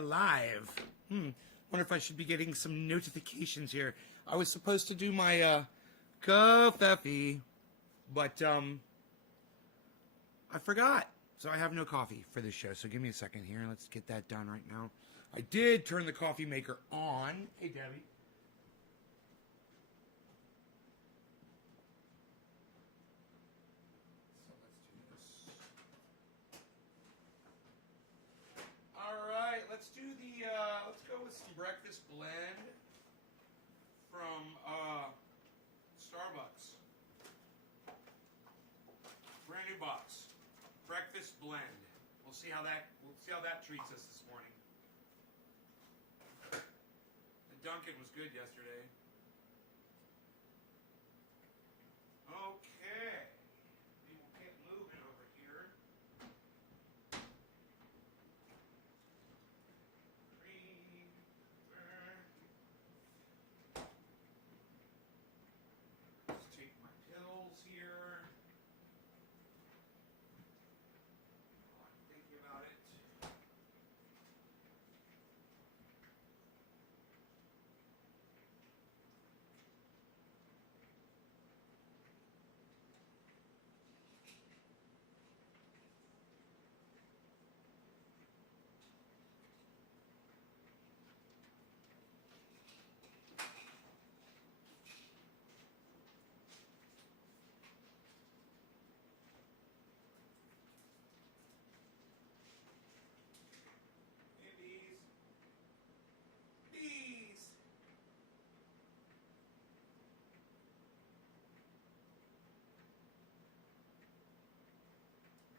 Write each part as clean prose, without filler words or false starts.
are live. Wonder if I should be getting some notifications here. I was supposed to do my coffee, but I forgot. So I have no coffee for this show. So give me a second here. Let's get that done right now. I did turn the coffee maker on. Hey, Debbie. So let's do this. All right, let's do the, let's go with some breakfast blend from Starbucks. Brand new box. Breakfast blend. We'll see how that treats us this morning. The Dunkin' was good yesterday. Okay. We will get moving over here. Let's take my pills here. While I'm thinking about it. Bees.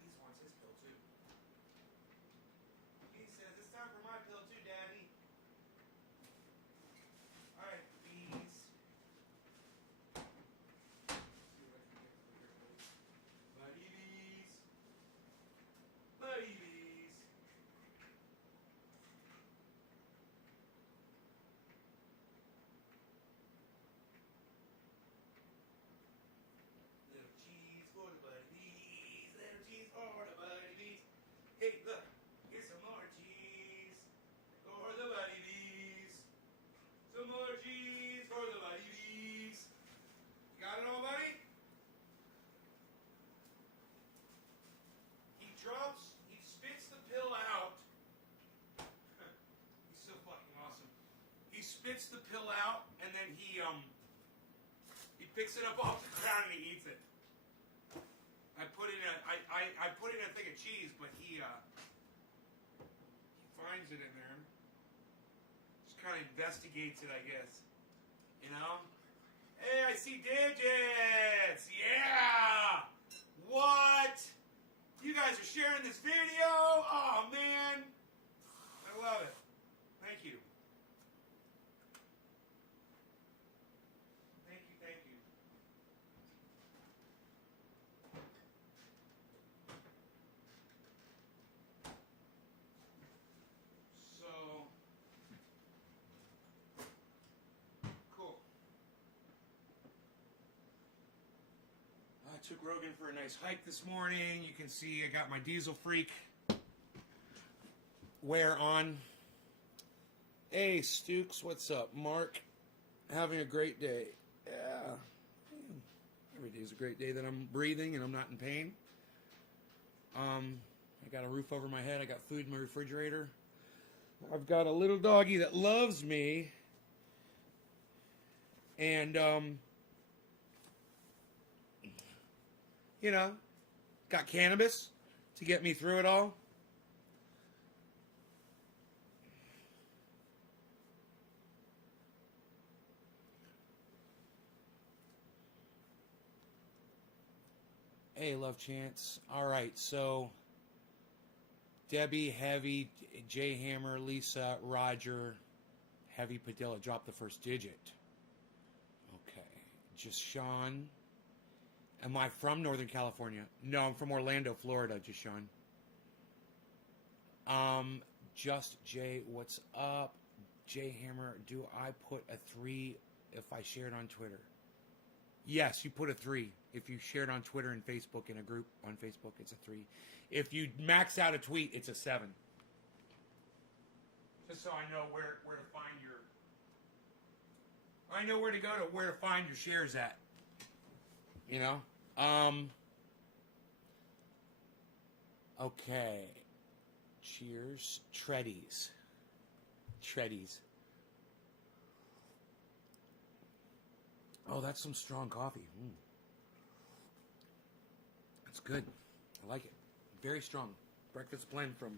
Bees wants his pill too. He says, it's time for my pill too, Daddy. Alright, bees. See what I can get for your pills. Buddy bees. Buddy bees. Little cheese for the buddy bees. Little cheese for the buddy bees. Hey, look. Here's some more cheese for the buddy bees. Some more cheese for the buddy bees. You got it all, buddy? He spits the pill out. He's so fucking awesome. He spits the pill out and then he picks it up off the ground and he eats it. I put in a thing of cheese, but he finds it in there. Just kind of investigates it, I guess. You know? Hey, I see digits! Yeah! What? You guys are sharing this video? Oh, man. I love it. Thank you. Thank you, thank you. So, cool. I took Rogan for a nice hike this morning. You can see I got my Diesel Freak wear on. Hey, Stukes, what's up? Mark, having a great day. Yeah. Every day's a great day that I'm breathing and I'm not in pain. I got a roof over my head. I got food in my refrigerator. I've got a little doggy that loves me. And, you know, got cannabis to get me through it all. Hey, Love Chance. All right, so Debbie, Heavy, J Hammer, Lisa, Roger, Heavy Padilla. Drop the first digit. Okay. Just Sean. Am I from Northern California? No, I'm from Orlando, Florida, just Sean. Just Jay, what's up? J Hammer, do I put a 3 if I shared on Twitter? Yes, you put a 3. If you shared on Twitter and Facebook in a group on Facebook, it's a 3. If you max out a tweet, it's a 7. Just so I know where to find your. I know where to go to where to find your shares at. You know? Okay. Cheers. Treadies. Oh, that's some strong coffee. That's good. I like it. Very strong. Breakfast blend from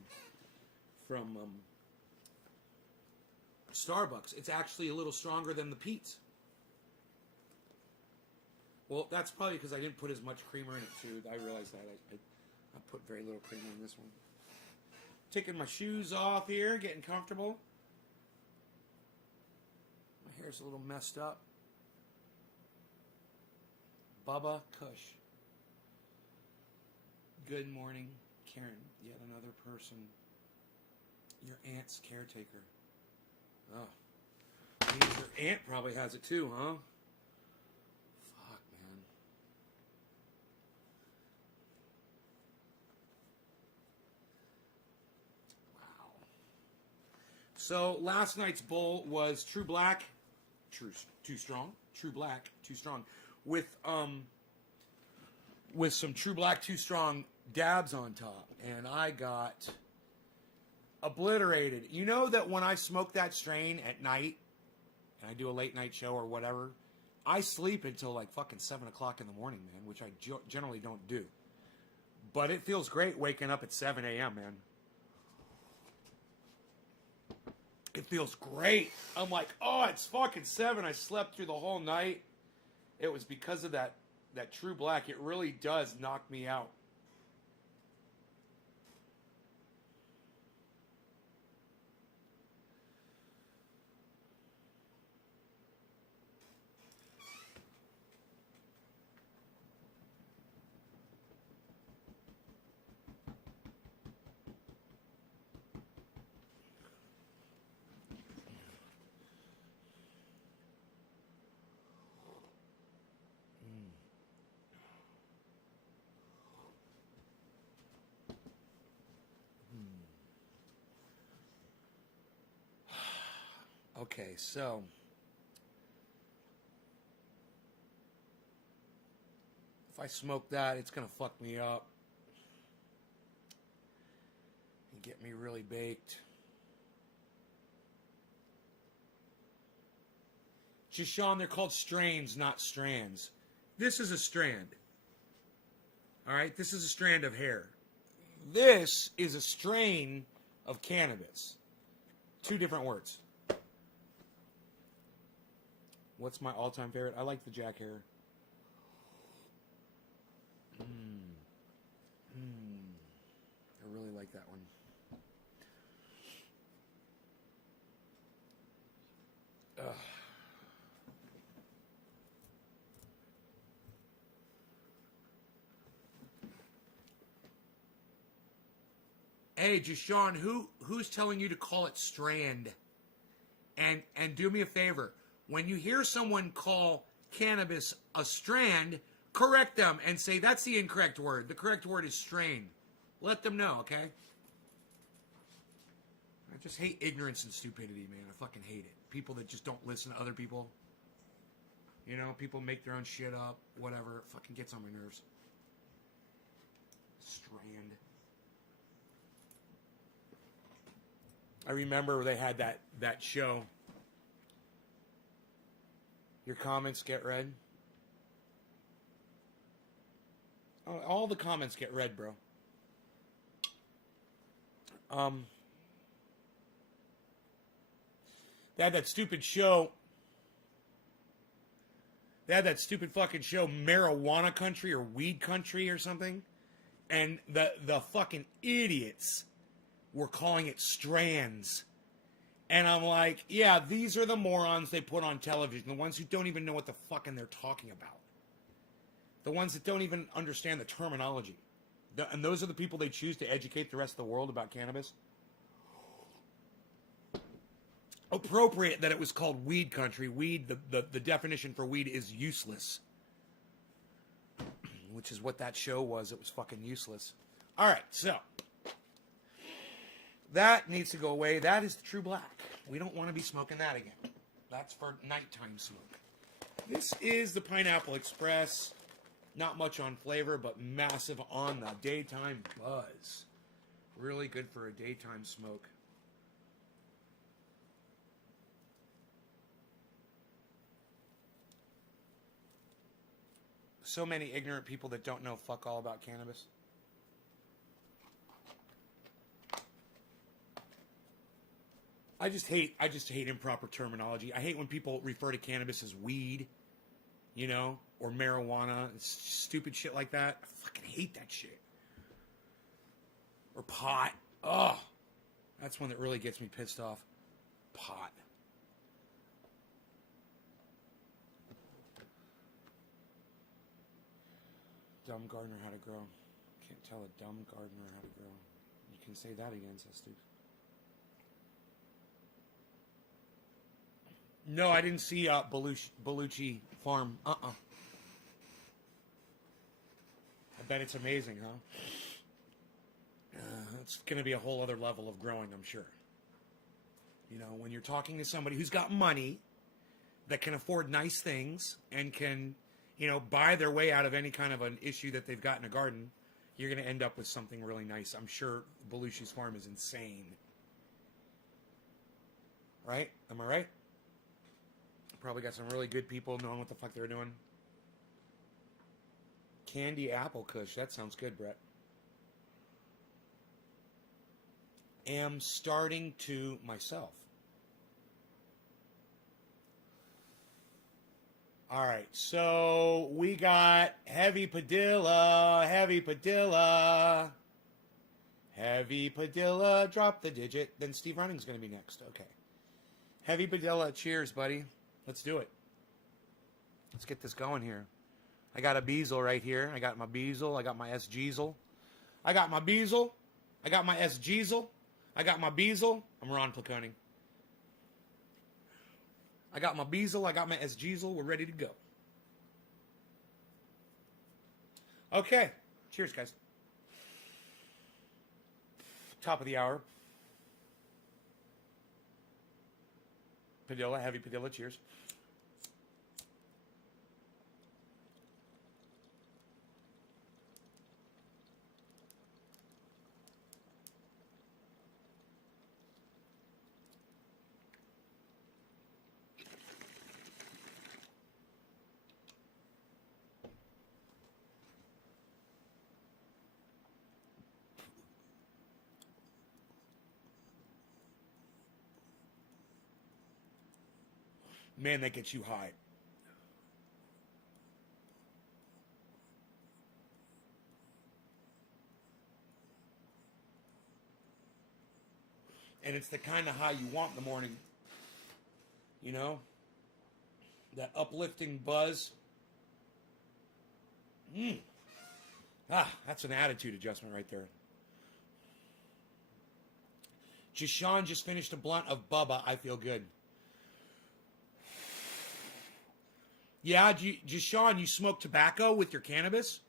Starbucks. It's actually a little stronger than the Pete's. Well, that's probably because I didn't put as much creamer in it, too. I realized that. I put very little creamer in this one. Taking my shoes off here, getting comfortable. My hair's a little messed up. Bubba Kush. Good morning, Karen. Yet another person. Your aunt's caretaker. Oh. Means your aunt probably has it too, huh? Fuck, man. Wow. So last night's bowl was True Black, too strong. True Black, too strong, with some True Black too strong dabs on top, and I got obliterated. You know that when I smoke that strain at night, and I do a late night show or whatever, I sleep until like fucking 7 o'clock in the morning, man, which I generally don't do. But it feels great waking up at 7 a.m., man. It feels great. I'm like, oh, it's fucking 7. I slept through the whole night. It was because of that True Black. It really does knock me out. Okay, so if I smoke that, it's going to fuck me up and get me really baked. Just Sean, they're called strains, not strands. This is a strand. All right, this is a strand of hair. This is a strain of cannabis. Two different words. What's my all-time favorite? I like the Jack hair. I really like that one. Ugh. Hey, Jashawn, who's telling you to call it strand? And do me a favor. When you hear someone call cannabis a strand, correct them and say that's the incorrect word. The correct word is strain. Let them know, okay? I just hate ignorance and stupidity, man. I fucking hate it. People that just don't listen to other people. You know, people make their own shit up, whatever. It fucking gets on my nerves. Strand. I remember they had that show. Your comments get read. Oh, all the comments get read, bro. They had that stupid show. They had that stupid fucking show, Marijuana Country or Weed Country or something. And the fucking idiots were calling it strands. And I'm like, yeah, these are the morons they put on television. The ones who don't even know what the fucking they're talking about. The ones that don't even understand the terminology. And those are the people they choose to educate the rest of the world about cannabis. Appropriate that it was called Weed Country. Weed, the definition for weed is useless. Which is what that show was. It was fucking useless. All right, so. That needs to go away. That is the true black. We don't want to be smoking that again. That's for nighttime smoke. This is the Pineapple Express. Not much on flavor, but massive on the daytime buzz. Really good for a daytime smoke. So many ignorant people that don't know fuck all about cannabis. I just hate improper terminology. I hate when people refer to cannabis as weed, you know, or marijuana, stupid shit like that. I fucking hate that shit. Or pot. Ugh. That's one that really gets me pissed off. Pot. Dumb gardener how to grow. Can't tell a dumb gardener how to grow. You can say that again, Sestooks. No, I didn't see Belushi Farm. I bet it's amazing, huh? It's going to be a whole other level of growing, I'm sure. You know, when you're talking to somebody who's got money, that can afford nice things, and can, you know, buy their way out of any kind of an issue that they've got in a garden, you're going to end up with something really nice. I'm sure Belushi's Farm is insane. Right? Am I right? Probably got some really good people knowing what the fuck they're doing. Candy apple kush. That sounds good, Brett. Am starting to myself. All right, so we got Heavy Padilla, Heavy Padilla. Heavy Padilla, drop the digit. Then Steve Running's going to be next. Okay. Heavy Padilla, cheers, buddy. Let's do it. Let's get this going here. I got a Beazle right here. I got my Beazle. I got my S-Jeezel. I got my Beazle. I got my S-Jeezel. I got my Beazle. I'm Ron Placoni. I got my Beazle. I got my S-Jeezel. We're ready to go. Okay. Cheers, guys. Top of the hour. Padilla, Heavy Padilla, cheers. Man, that gets you high. And it's the kind of high you want in the morning. You know? That uplifting buzz. That's an attitude adjustment right there. Jishan just finished a blunt of Bubba. I feel good. Yeah, Jishan, you smoke tobacco with your cannabis?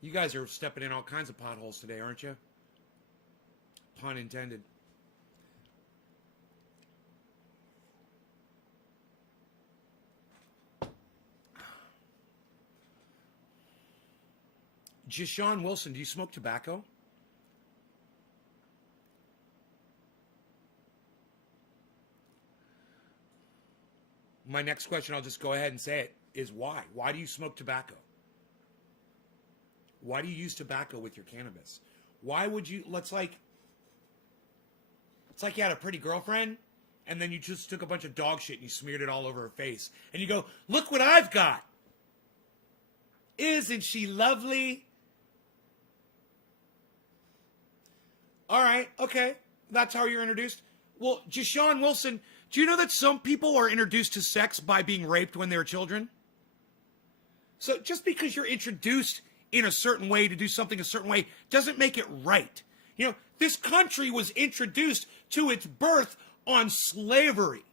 You guys are stepping in all kinds of potholes today, aren't you? Pun intended. Jishan Wilson, do you smoke tobacco? My next question, I'll just go ahead and say it, is why? Why do you smoke tobacco? Why do you use tobacco with your cannabis? Why would you, it's like you had a pretty girlfriend, and then you just took a bunch of dog shit and you smeared it all over her face. And you go, look what I've got. Isn't she lovely? All right, okay. That's how you're introduced. Well, Jishan Wilson, do you know that some people are introduced to sex by being raped when they're children? So just because you're introduced in a certain way to do something a certain way doesn't make it right. You know, this country was introduced to its birth on slavery.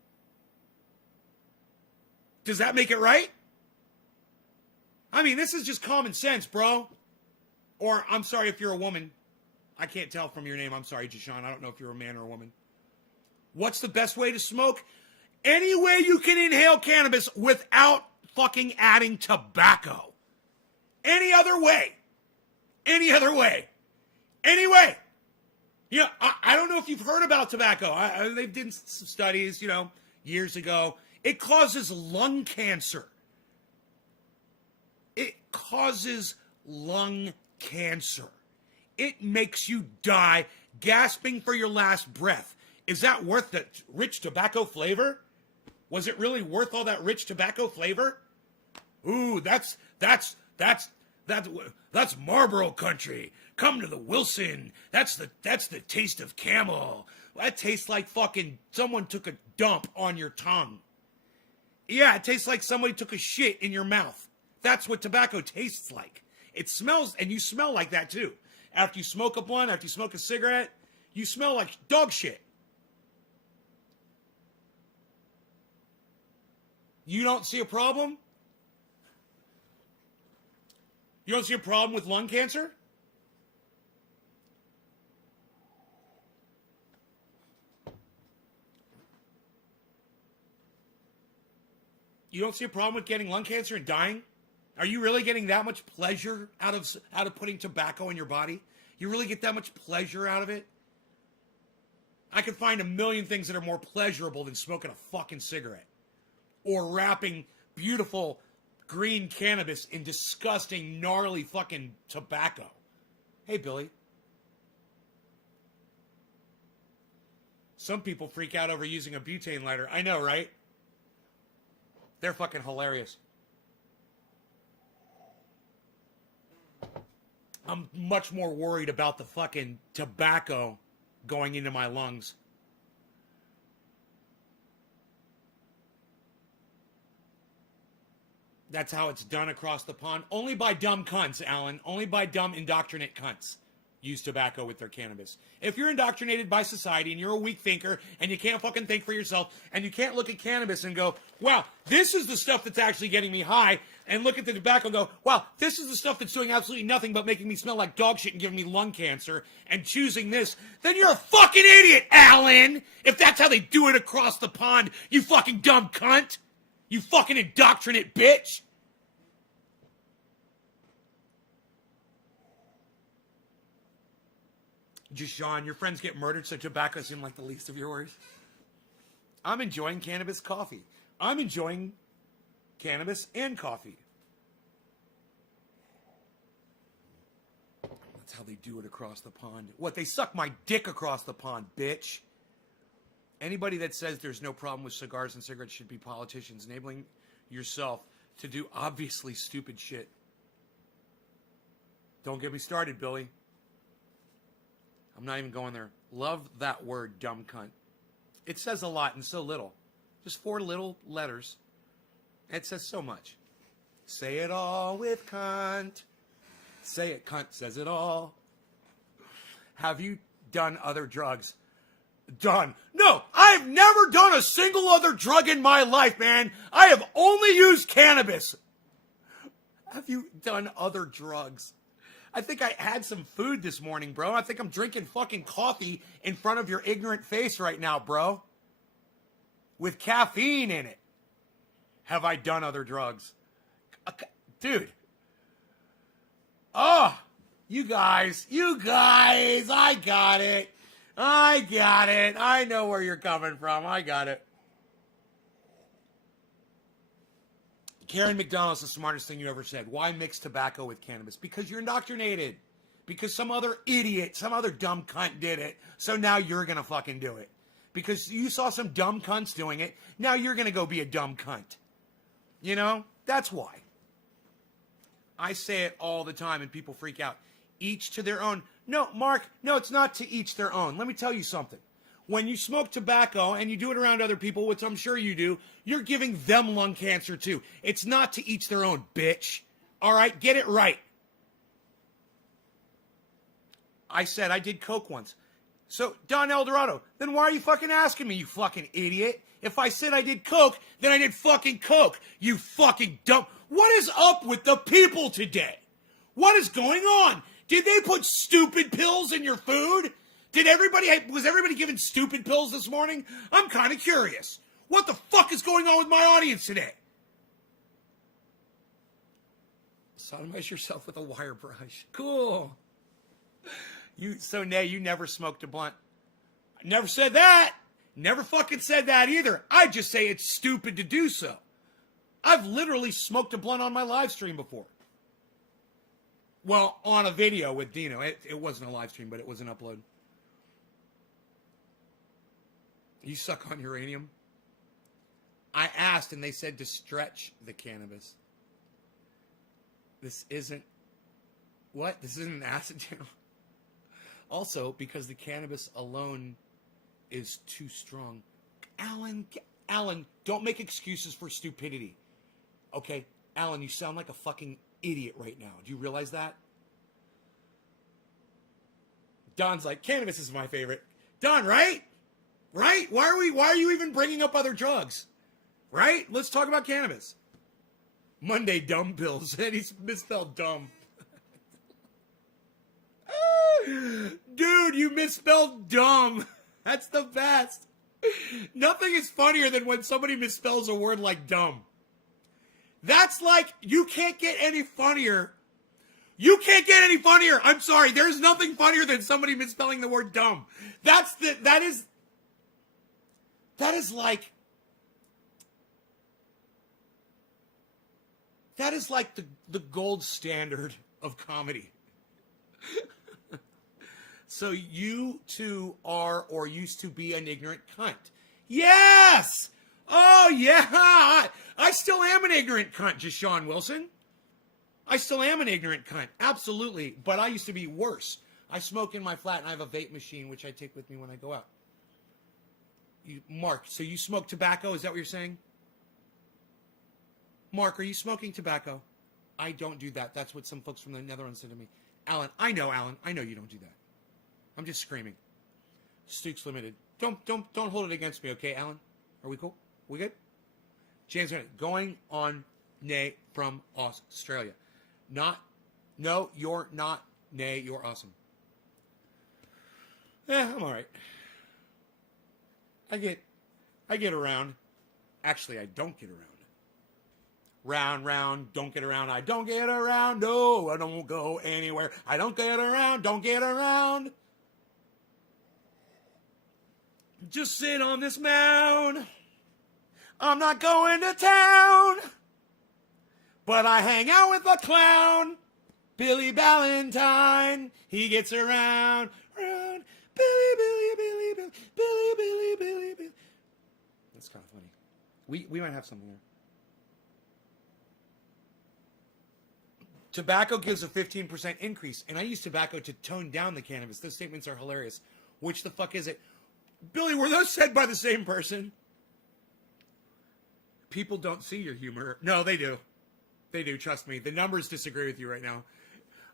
Does that make it right? I mean, this is just common sense, bro. Or, I'm sorry if you're a woman. I can't tell from your name. I'm sorry, Jashawn. I don't know if you're a man or a woman. What's the best way to smoke? Any way you can inhale cannabis without fucking adding tobacco. Any other way. Any other way. Any way. You know, I don't know if you've heard about tobacco. They did some studies, you know, years ago. It causes lung cancer. It causes lung cancer. It makes you die gasping for your last breath. Is that worth the rich tobacco flavor? Was it really worth all that rich tobacco flavor? Ooh, that's Marlboro country. Come to the Wilson. That's the taste of Camel. That tastes like fucking someone took a dump on your tongue. Yeah, it tastes like somebody took a shit in your mouth. That's what tobacco tastes like. It smells, and you smell like that too. After you smoke a blunt, after you smoke a cigarette, you smell like dog shit. You don't see a problem? You don't see a problem with lung cancer? You don't see a problem with getting lung cancer and dying? Are you really getting that much pleasure out of putting tobacco in your body? You really get that much pleasure out of it? I could find a million things that are more pleasurable than smoking a fucking cigarette. Or wrapping beautiful green cannabis in disgusting, gnarly fucking tobacco. Hey, Billy. Some people freak out over using a butane lighter. I know, right? They're fucking hilarious. I'm much more worried about the fucking tobacco going into my lungs. That's how it's done across the pond. Only by dumb cunts, Alan. Only by dumb indoctrinate cunts use tobacco with their cannabis. If you're indoctrinated by society and you're a weak thinker and you can't fucking think for yourself and you can't look at cannabis and go, wow, this is the stuff that's actually getting me high, and look at the tobacco and go, wow, this is the stuff that's doing absolutely nothing but making me smell like dog shit and giving me lung cancer, and choosing this, then you're a fucking idiot, Alan! If that's how they do it across the pond, you fucking dumb cunt! You fucking indoctrinate bitch! Just Sean, your friends get murdered, so tobacco seems like the least of your worries. I'm enjoying cannabis coffee. I'm enjoying cannabis and coffee. That's how they do it across the pond. What, they suck my dick across the pond, bitch. Anybody that says there's no problem with cigars and cigarettes should be politicians, enabling yourself to do obviously stupid shit. Don't get me started, Billy. I'm not even going there. Love that word, dumb cunt. It says a lot and so little. Just 4 little letters. It says so much. Say it all with cunt. Say it, cunt says it all. Have you done other drugs? Done. No, I've never done a single other drug in my life, man. I have only used cannabis. Have you done other drugs? I think I had some food this morning, bro. I think I'm drinking fucking coffee in front of your ignorant face right now, bro. With caffeine in it. Have I done other drugs? Dude. Oh, you guys, I got it. I know where you're coming from. I got it. Karen McDonald's the smartest thing you ever said. Why mix tobacco with cannabis? Because you're indoctrinated. Because some other idiot, some other dumb cunt did it. So now you're going to fucking do it. Because you saw some dumb cunts doing it. Now you're going to go be a dumb cunt. You know? That's why. I say it all the time and people freak out. Each to their own. No, Mark, no, it's not to each their own. Let me tell you something. When you smoke tobacco and you do it around other people, which I'm sure you do, you're giving them lung cancer too. It's not to each their own, bitch. All right, get it right. I said I did coke once. So, Don Eldorado, then why are you fucking asking me, you fucking idiot? If I said I did coke, then I did fucking coke. You fucking dumb. What is up with the people today? What is going on? Did they put stupid pills in your food? Was everybody given stupid pills this morning? I'm kind of curious. What the fuck is going on with my audience today? Sodomize yourself with a wire brush. Cool. So Nay, you never smoked a blunt. I never said that. Never fucking said that either. I just say it's stupid to do so. I've literally smoked a blunt on my live stream before. Well, on a video with Dino. It wasn't a live stream, but it was an upload. You suck on uranium? I asked and they said to stretch the cannabis. This isn't... What? This isn't an acid channel? Also, because the cannabis alone is too strong. Alan, don't make excuses for stupidity. Okay? Alan, you sound like a fucking idiot right now. Do you realize that? Don's like, cannabis is my favorite. Don, right? Right? Why are you even bringing up other drugs? Right? Let's talk about cannabis. Monday dumb pills. And he's misspelled dumb. Dude, you misspelled dumb. That's the best. Nothing is funnier than when somebody misspells a word like dumb. That's like, you can't get any funnier. You can't get any funnier. I'm sorry. There's nothing funnier than somebody misspelling the word dumb. That is like the gold standard of comedy. So you two are or used to be an ignorant cunt. Yes! Oh, yeah! I still am an ignorant cunt, Jashawn Wilson. I still am an ignorant cunt. Absolutely. But I used to be worse. I smoke in my flat and I have a vape machine, which I take with me when I go out. Mark, so you smoke tobacco? Is that what you're saying? Mark, are you smoking tobacco? I don't do that. That's what some folks from the Netherlands said to me. Alan, I know you don't do that. I'm just screaming. Stooks Limited. Don't hold it against me, okay, Alan? Are we cool? We good? James going on Nay from Australia. No, you're not Nay, you're awesome. I'm alright. I get around. Actually, I don't get around. Round, don't get around. I don't get around. No, I don't go anywhere. I don't get around. Don't get around. Just sit on this mound. I'm not going to town. But I hang out with a clown. Billy Ballantyne. He gets around. Billy. That's kind of funny. We might have something there. Tobacco gives a 15% increase, and I use tobacco to tone down the cannabis. Those statements are hilarious. Which the fuck is it? Billy, were those said by the same person? People don't see your humor. No, they do. They do, trust me. The numbers disagree with you right now.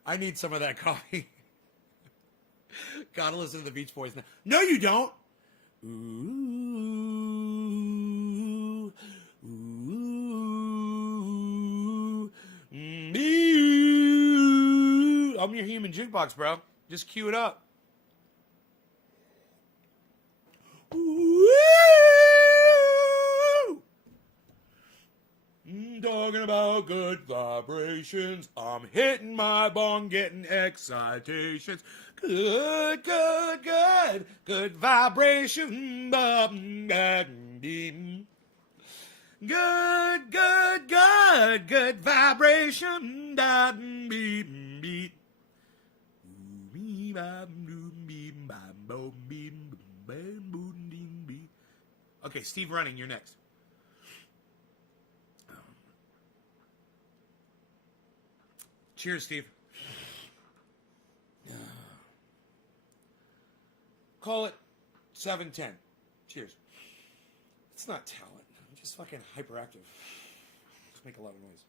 I need some of that coffee. Gotta listen to the Beach Boys now. No, you don't. Ooh, ooh, ooh. I'm your human jukebox, bro. Just cue it up. Ooh. Talking about good vibrations. I'm hitting my bong, getting excitations. Good vibration. Good vibration. Okay, Steve Running, you're next. Cheers, Steve. Call it 710. Cheers. It's not talent. I'm just fucking hyperactive. Just make a lot of noise.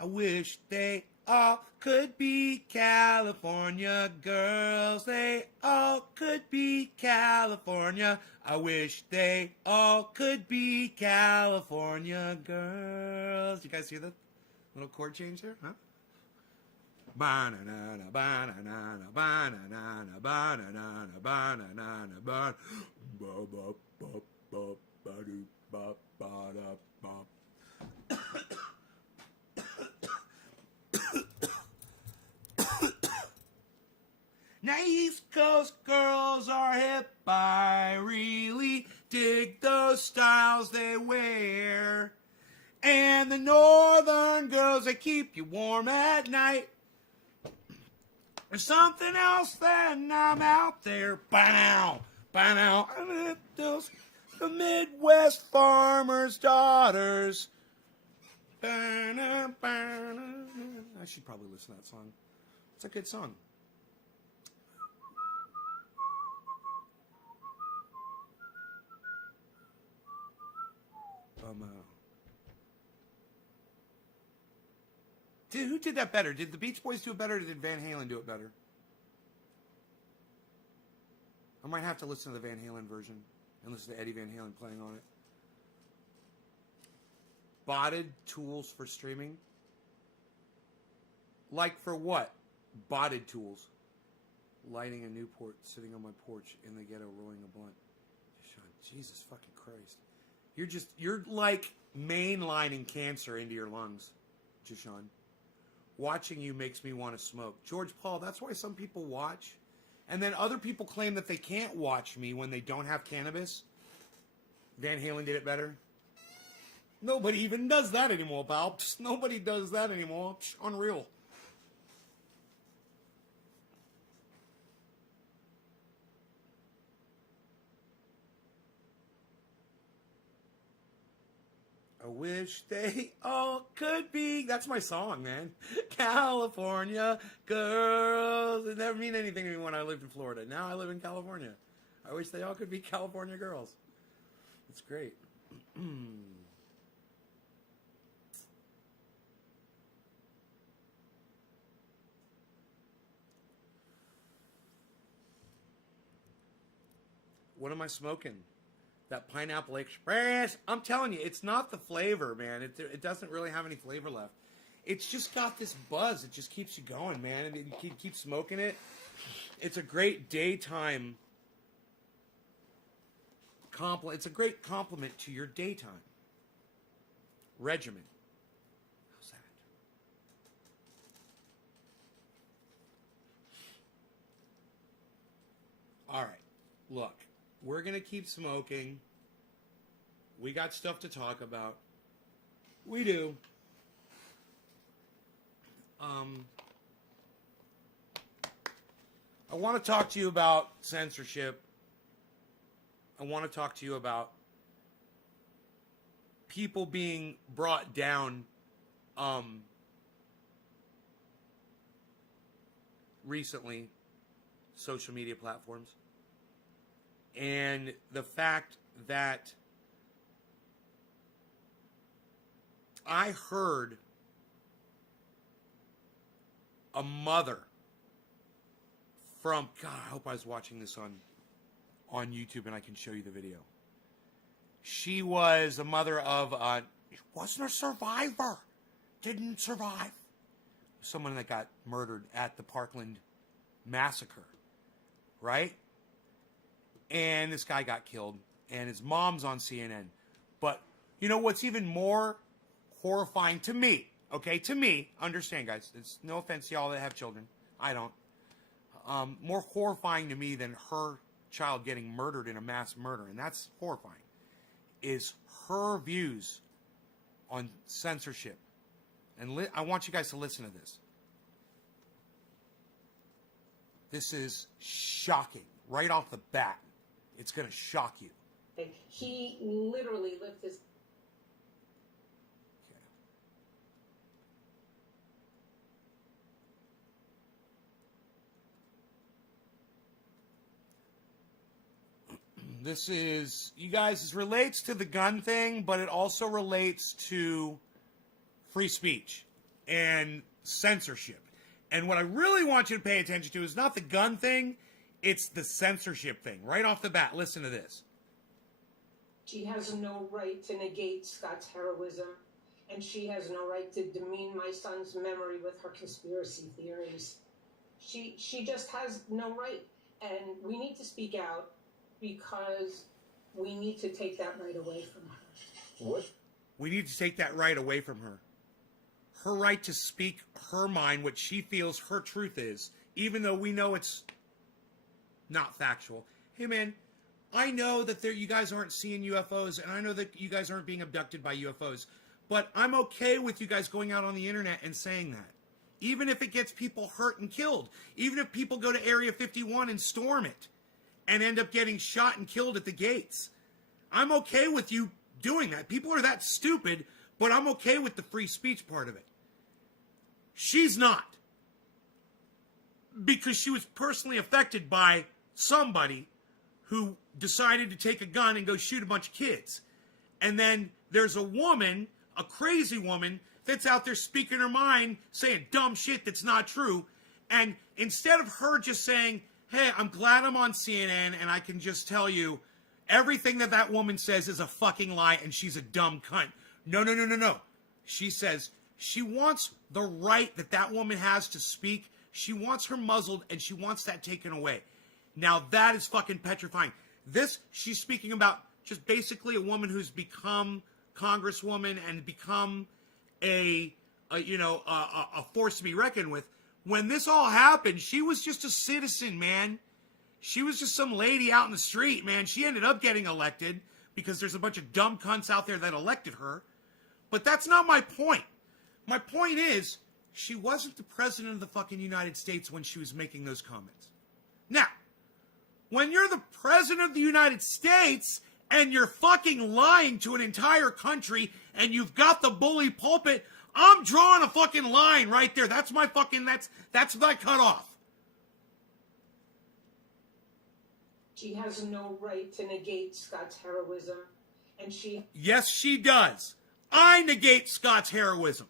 I wish they all could be California girls. They all could be California. I wish they all could be California girls. You guys hear that little chord change there? Huh? Ba-na-na-na, ba-na-na-na, ba-na-na-na, ba-na-na-na, ba-na-na-na, ba- ba-ba-ba-ba-ba-ba-do-ba-ba-da-ba. Now East Coast girls are hip. I really dig those styles they wear. And the northern girls, they keep you warm at night. There's something else then I'm out there. By now. Those the Midwest farmers' daughters. I should probably listen to that song. It's a good song. Who did that better? Did the Beach Boys do it better, or did Van Halen do it better? I might have to listen to the Van Halen version and listen to Eddie Van Halen playing on it. Botted tools for streaming? Like for what? Botted tools. Lighting a Newport, sitting on my porch in the ghetto, rolling a blunt. Jesus fucking Christ. You're like mainlining cancer into your lungs, Jishan. Watching you makes me want to smoke. George Paul, that's why some people watch. And then other people claim that they can't watch me when they don't have cannabis. Van Halen did it better. Nobody even does that anymore, pal. Psst, nobody does that anymore. Psst, unreal. I wish they all could be. That's my song, man. California girls. It never meant anything to me when I lived in Florida. Now I live in California. I wish they all could be California girls. It's great. What am I smoking? That Pineapple Express. I'm telling you, it's not the flavor, man. It doesn't really have any flavor left. It's just got this buzz. It just keeps you going, man. And you keep smoking it. It's a great daytime compliment. It's a great compliment to your daytime regimen. How's that? All right. Look. We're going to keep smoking. We got stuff to talk about. We do. I want to talk to you about censorship. I want to talk to you about people being brought down recently, social media platforms. And the fact that I heard a mother from, God, I hope I was watching this on YouTube and I can show you the video. She was a mother of, wasn't a survivor, didn't survive. Someone that got murdered at the Parkland massacre, right? And this guy got killed, and his mom's on CNN. But you know what's even more horrifying to me, okay? To me, understand, guys. It's no offense to y'all that have children. I don't. More horrifying to me than her child getting murdered in a mass murder, and that's horrifying, is her views on censorship. And I want you guys to listen to this. This is shocking. Right off the bat. It's going to shock you. He literally lived his... This is, you guys, this relates to the gun thing, but it also relates to free speech. and censorship. And what I really want you to pay attention to is not the gun thing, it's the censorship thing. Right off the bat, listen to this. She has no right to negate Scott's heroism, and she has no right to demean my son's memory with her conspiracy theories. She just has no right, and we need to speak out because we need to take that right away from her. What? We need to take that right away from her. Her right to speak her mind, what she feels her truth is, even though we know it's not factual. Hey, man, I know that you guys aren't seeing UFOs, and I know that you guys aren't being abducted by UFOs, but I'm okay with you guys going out on the internet and saying that. Even if it gets people hurt and killed. Even if people go to Area 51 and storm it and end up getting shot and killed at the gates. I'm okay with you doing that. People are that stupid, but I'm okay with the free speech part of it. She's not. Because she was personally affected by somebody who decided to take a gun and go shoot a bunch of kids. And then there's a woman, a crazy woman, that's out there speaking her mind, saying dumb shit that's not true. And instead of her just saying, hey, I'm glad I'm on CNN and I can just tell you everything that woman says is a fucking lie and she's a dumb cunt. No. She says she wants the right that woman has to speak. She wants her muzzled and she wants that taken away. Now that is fucking petrifying. This, she's speaking about just basically a woman who's become congresswoman and become a force to be reckoned with. When this all happened, she was just a citizen, man. She was just some lady out in the street, man. She ended up getting elected because there's a bunch of dumb cunts out there that elected her. But that's not my point. My point is, she wasn't the president of the fucking United States when she was making those comments. Now, when you're the president of the United States and you're fucking lying to an entire country and you've got the bully pulpit, I'm drawing a fucking line right there. That's my fucking, that's my cutoff. She has no right to negate Scott's heroism, and Yes, she does. I negate Scott's heroism.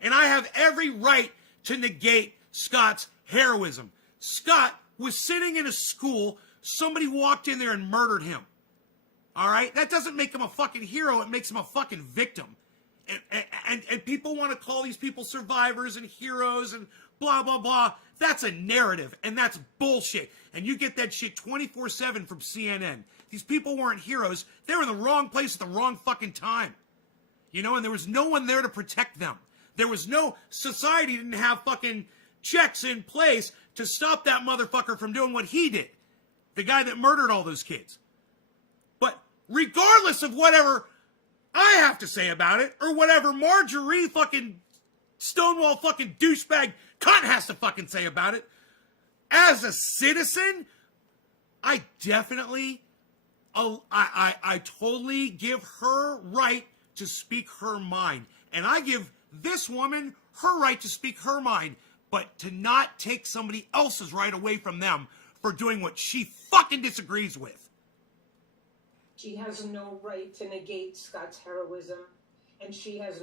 And I have every right to negate Scott's heroism. Scott was sitting in a school, somebody walked in there and murdered him. All right? That doesn't make him a fucking hero, it makes him a fucking victim. And people want to call these people survivors and heroes and blah, blah, blah. That's a narrative, and that's bullshit. And you get that shit 24/7 from CNN. These people weren't heroes. They were in the wrong place at the wrong fucking time. You know, and there was no one there to protect them. There was no, society didn't have fucking checks in place to stop that motherfucker from doing what he did. The guy that murdered all those kids. But regardless of whatever I have to say about it, or whatever Marjorie fucking Stonewall fucking douchebag cunt has to fucking say about it, as a citizen, I definitely, I totally give her right to speak her mind. And I give this woman her right to speak her mind, but to not take somebody else's right away from them for doing what she fucking disagrees with. she has no right to negate Scott's heroism, and she has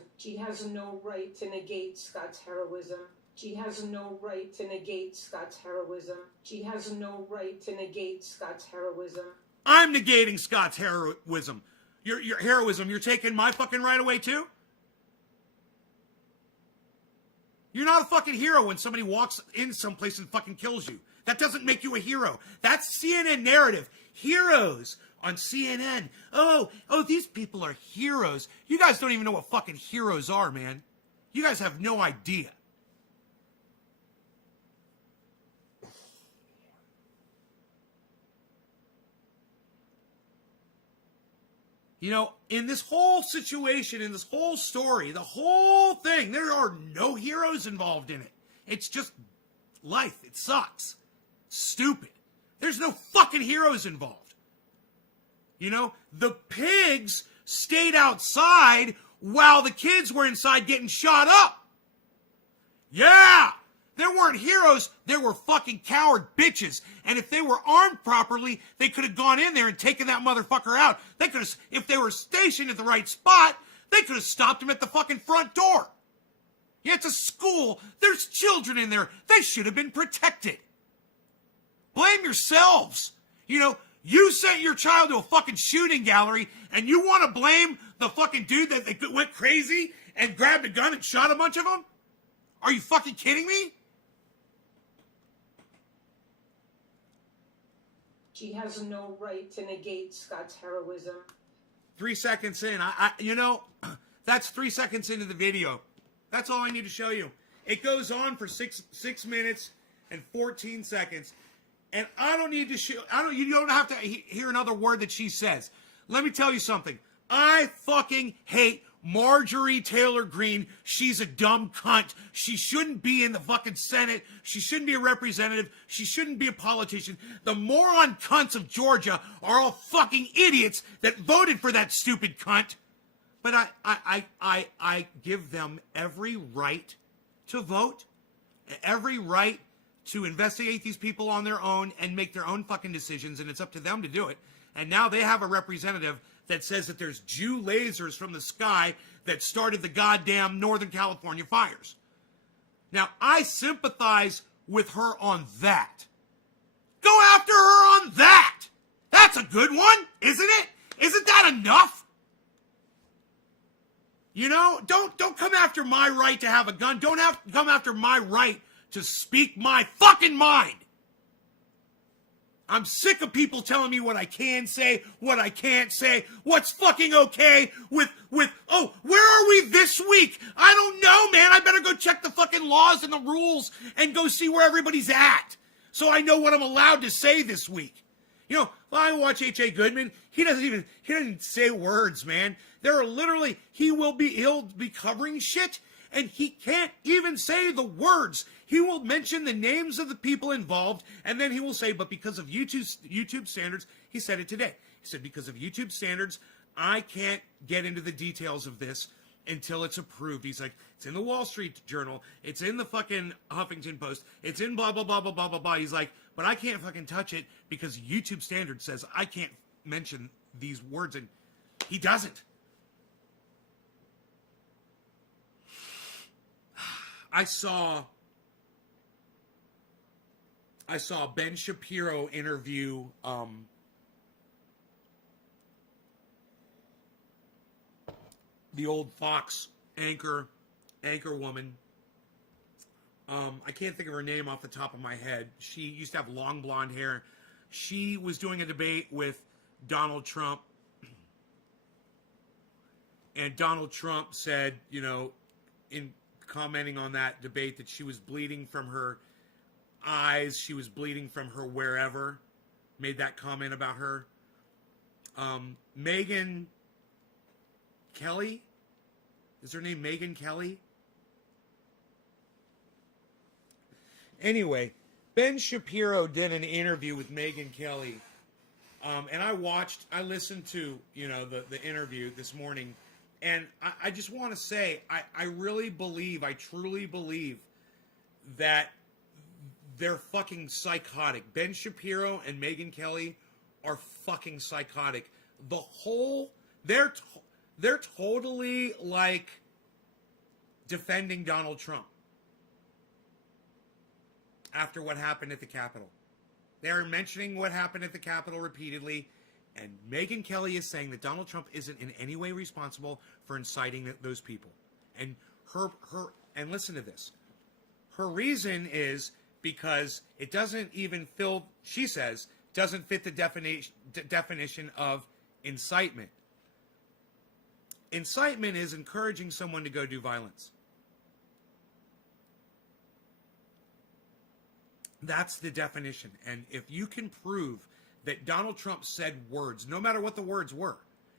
no right to negate Scott's heroism. She has no right to negate Scott's heroism. She has no right to negate Scott's heroism. I'm negating Scott's heroism. Your heroism, you're taking my fucking right away too? You're not a fucking hero when somebody walks in someplace and fucking kills you. That doesn't make you a hero. That's CNN narrative. Heroes on CNN. Oh, these people are heroes. You guys don't even know what fucking heroes are, man. You guys have no idea. You know, in this whole situation, in this whole story, the whole thing, there are no heroes involved in it. It's just life. It sucks. Stupid. There's no fucking heroes involved. You know, the pigs stayed outside while the kids were inside getting shot up. Yeah! There weren't heroes, there were fucking coward bitches. And if they were armed properly, they could have gone in there and taken that motherfucker out. They could have, if they were stationed at the right spot, they could have stopped him at the fucking front door. Yeah, it's a school. There's children in there. They should have been protected. Blame yourselves. You know, you sent your child to a fucking shooting gallery, and you want to blame the fucking dude that went crazy and grabbed a gun and shot a bunch of them? Are you fucking kidding me? She has no right to negate Scott's heroism. 3 seconds in. That's 3 seconds into the video. That's all I need to show you. It goes on for six minutes and 14 seconds. And I don't need to show, you don't have to hear another word that she says. Let me tell you something. I fucking hate Marjorie Taylor Greene. She's a dumb cunt. She shouldn't be in the fucking Senate. She shouldn't be a representative. She shouldn't be a politician. The moron cunts of Georgia are all fucking idiots that voted for that stupid cunt. But I give them every right to vote, every right to investigate these people on their own and make their own fucking decisions, and it's up to them to do it. And now they have a representative that says that there's Jew lasers from the sky that started the goddamn Northern California fires. Now, I sympathize with her on that. Go after her on that! That's a good one, isn't it? Isn't that enough? You know, don't come after my right to have a gun. Don't come after my right to speak my fucking mind. I'm sick of people telling me what I can say, what I can't say, what's fucking okay with, oh, where are we this week? I don't know, man. I better go check the fucking laws and the rules and go see where everybody's at so I know what I'm allowed to say this week. You know, I watch H.A. Goodman. He doesn't say words, man. There are literally, he'll be covering shit and he can't even say the words. He will mention the names of the people involved, and then he will say, but because of YouTube standards, he said it today. He said, because of YouTube standards, I can't get into the details of this until it's approved. He's like, it's in the Wall Street Journal, it's in the fucking Huffington Post, it's in blah, blah, blah, blah, blah, blah, blah. He's like, but I can't fucking touch it because YouTube standards says I can't mention these words, and he doesn't. I saw Ben Shapiro interview the old Fox anchor woman. I can't think of her name off the top of my head. She used to have long blonde hair. She was doing a debate with Donald Trump. And Donald Trump said, you know, in commenting on that debate, that she was bleeding from her eyes, she was bleeding from her wherever, made that comment about her. Megyn Kelly? Is her name Megyn Kelly? Anyway, Ben Shapiro did an interview with Megyn Kelly. And I listened to, you know, the interview this morning. And I just want to say, I really believe, I truly believe that they're fucking psychotic. Ben Shapiro and Megyn Kelly are fucking psychotic. They're totally like defending Donald Trump after what happened at the Capitol. They're mentioning what happened at the Capitol repeatedly. And Megyn Kelly is saying that Donald Trump isn't in any way responsible for inciting those people. And and listen to this. Her reason is because it doesn't even she says, doesn't fit the definition of incitement. Incitement is encouraging someone to go do violence. That's the definition. And if you can prove that Donald Trump said words, no matter what the words were,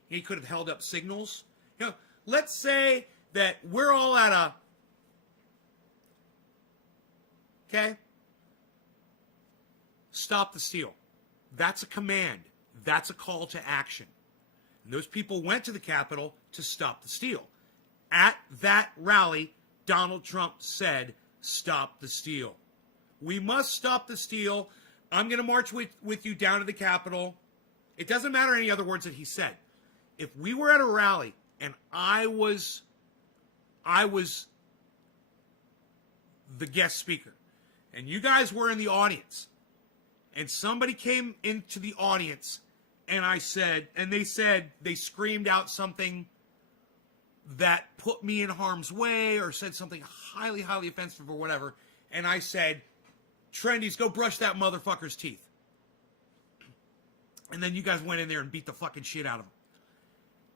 he could have held up signals. You know, let's say that we're all at okay? Stop the steal. That's a command. That's a call to action. And those people went to the Capitol to stop the steal. At that rally, Donald Trump said, stop the steal. We must stop the steal. I'm going to march with you down to the Capitol. It doesn't matter any other words that he said. If we were at a rally and I was the guest speaker, and you guys were in the audience, and somebody came into the audience, and they screamed out something that put me in harm's way or said something highly, highly offensive or whatever, and I said, Trendies, go brush that motherfucker's teeth. And then you guys went in there and beat the fucking shit out of him.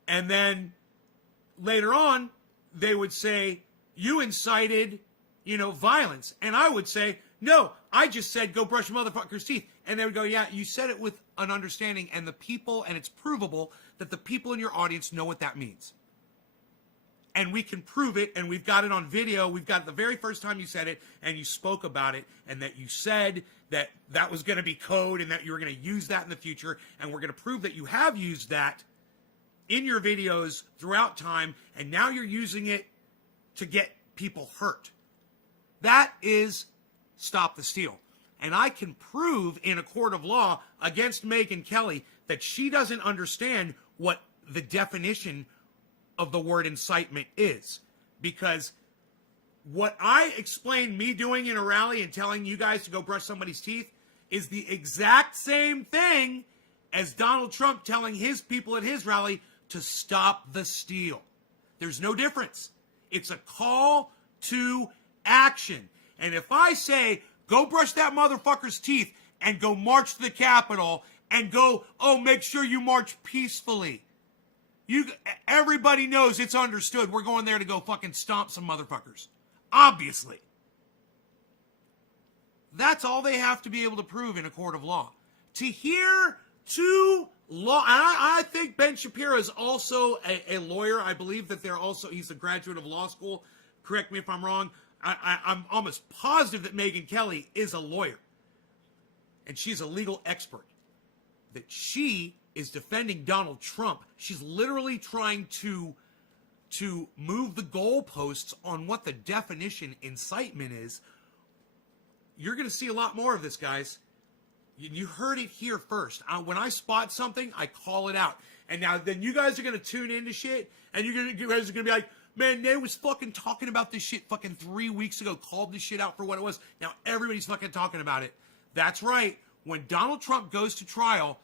And then later on, they would say, you incited, violence. And I would say, no, I just said go brush a motherfucker's teeth. And they would go, yeah, you said it with an understanding, and it's provable that the people in your audience know what that means. And we can prove it, and we've got it on video. We've got the very first time you said it, and you spoke about it, and that you said that that was going to be code, and that you were going to use that in the future, and we're going to prove that you have used that in your videos throughout time, and now you're using it to get people hurt. That is stop the steal. And I can prove in a court of law against Megyn Kelly that she doesn't understand what the definition of the word incitement is, because what I explained me doing in a rally and telling you guys to go brush somebody's teeth is the exact same thing as Donald Trump telling his people at his rally to stop the steal. There's no difference. It's a call to action. And if I say, go brush that motherfucker's teeth and go march to the Capitol and go, oh, make sure you march peacefully. Everybody knows, it's understood. We're going there to go fucking stomp some motherfuckers. Obviously. That's all they have to be able to prove in a court of law. To hear two law, and I think Ben Shapiro is also a lawyer. I believe that he's a graduate of law school. Correct me if I'm wrong. I'm almost positive that Megyn Kelly is a lawyer. And she's a legal expert. That she is defending Donald Trump. She's literally trying to move the goalposts on what the definition incitement is. You're going to see a lot more of this, guys. You heard it here first. When I spot something, I call it out. And now then you guys are going to tune into shit, and you guys are going to be like, man, they was fucking talking about this shit fucking 3 weeks ago, called this shit out for what it was. Now everybody's fucking talking about it. That's right. When Donald Trump goes to trial,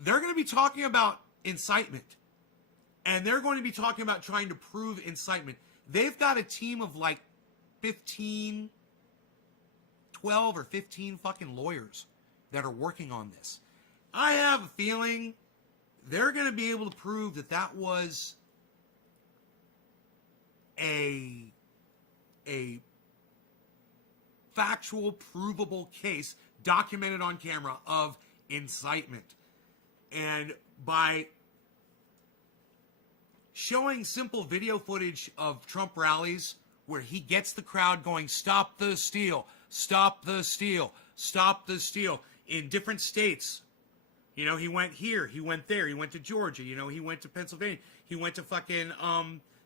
they're going to be talking about incitement. And they're going to be talking about trying to prove incitement. They've got a team of like 12 or 15 fucking lawyers that are working on this. I have a feeling they're going to be able to prove that that was a factual, provable case documented on camera of incitement. And by showing simple video footage of Trump rallies where he gets the crowd going, stop the steal, stop the steal, stop the steal, in different states. He went here, he went there, he went to Georgia, he went to Pennsylvania, he went to fucking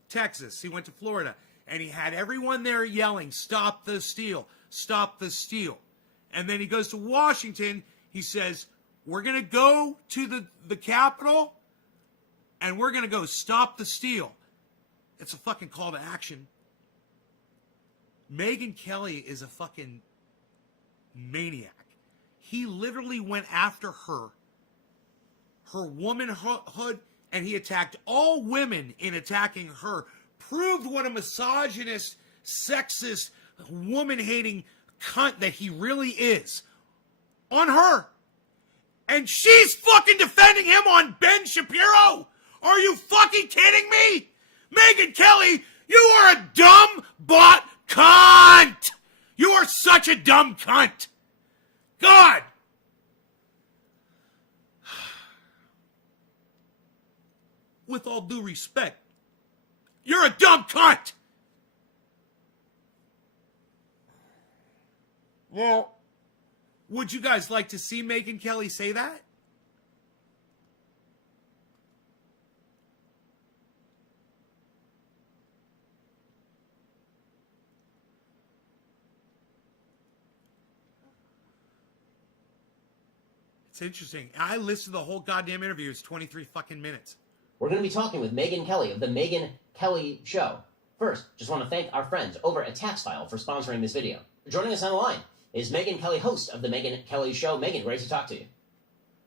Texas, he went to Florida, and he had everyone there yelling, stop the steal, stop the steal. And then he goes to Washington, he says, we're going to go to the Capitol, and we're going to go stop the steal. It's a fucking call to action. Megyn Kelly is a fucking maniac. He literally went after her womanhood, and he attacked all women in attacking her. Proved what a misogynist, sexist, woman-hating cunt that he really is. On her. And she's fucking defending him on Ben Shapiro? Are you fucking kidding me? Megyn Kelly, you are a dumb butt cunt! You are such a dumb cunt! God! With all due respect, you're a dumb cunt! Well, would you guys like to see Megyn Kelly say that? It's interesting. I listened to the whole goddamn interview. It's 23 fucking minutes. We're going to be talking with Megyn Kelly of the Megyn Kelly Show. First, just want to thank our friends over at TaxFile for sponsoring this video. Joining us on the line is Megyn Kelly, host of The Megyn Kelly Show. Megyn, great to talk to you.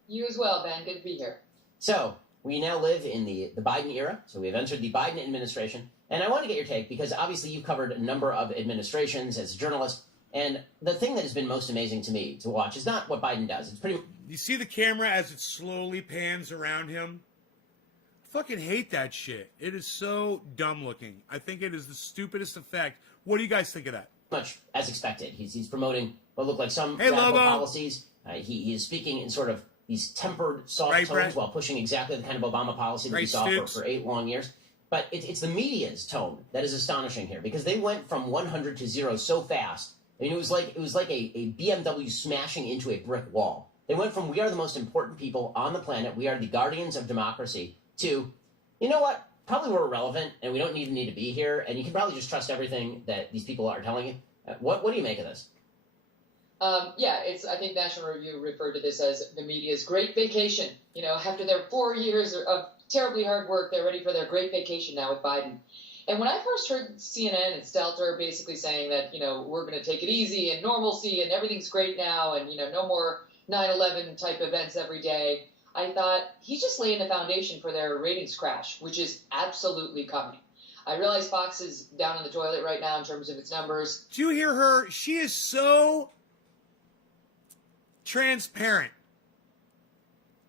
You as well, Ben. Good to be here. So, we now live in the Biden era, so we've entered the Biden administration, and I want to get your take, because obviously you've covered a number of administrations as a journalist, and the thing that has been most amazing to me to watch is not what Biden does. It's pretty... You see the camera as it slowly pans around him? I fucking hate that shit. It is so dumb looking. I think it is the stupidest effect. What do you guys think of that? Much as expected. He's promoting what look like some Hey, radical Lobo. policies. He is speaking in sort of these tempered, soft Right, tones Brett? while pushing exactly the kind of Obama policy that we Right, saw Stoops? for 8 long years. But it's the media's tone that is astonishing here, because they went from 100 to 0 so fast. I mean, it was like a BMW smashing into a brick wall. They went from "we are the most important people on the planet, we are the guardians of democracy," to, you know what, probably we're irrelevant and we don't even need to be here, and you can probably just trust everything that these people are telling you. What do you make of this? I think National Review referred to this as the media's great vacation. You know, after their 4 years of terribly hard work, they're ready for their great vacation now with Biden. And when I first heard CNN and Stelter basically saying that, you know, we're going to take it easy and normalcy and everything's great now and, you know, no more 9/11 type events every day, I thought he's just laying the foundation for their ratings crash, which is absolutely coming. I realize Fox is down in the toilet right now in terms of its numbers. Do you hear her? She is so transparent.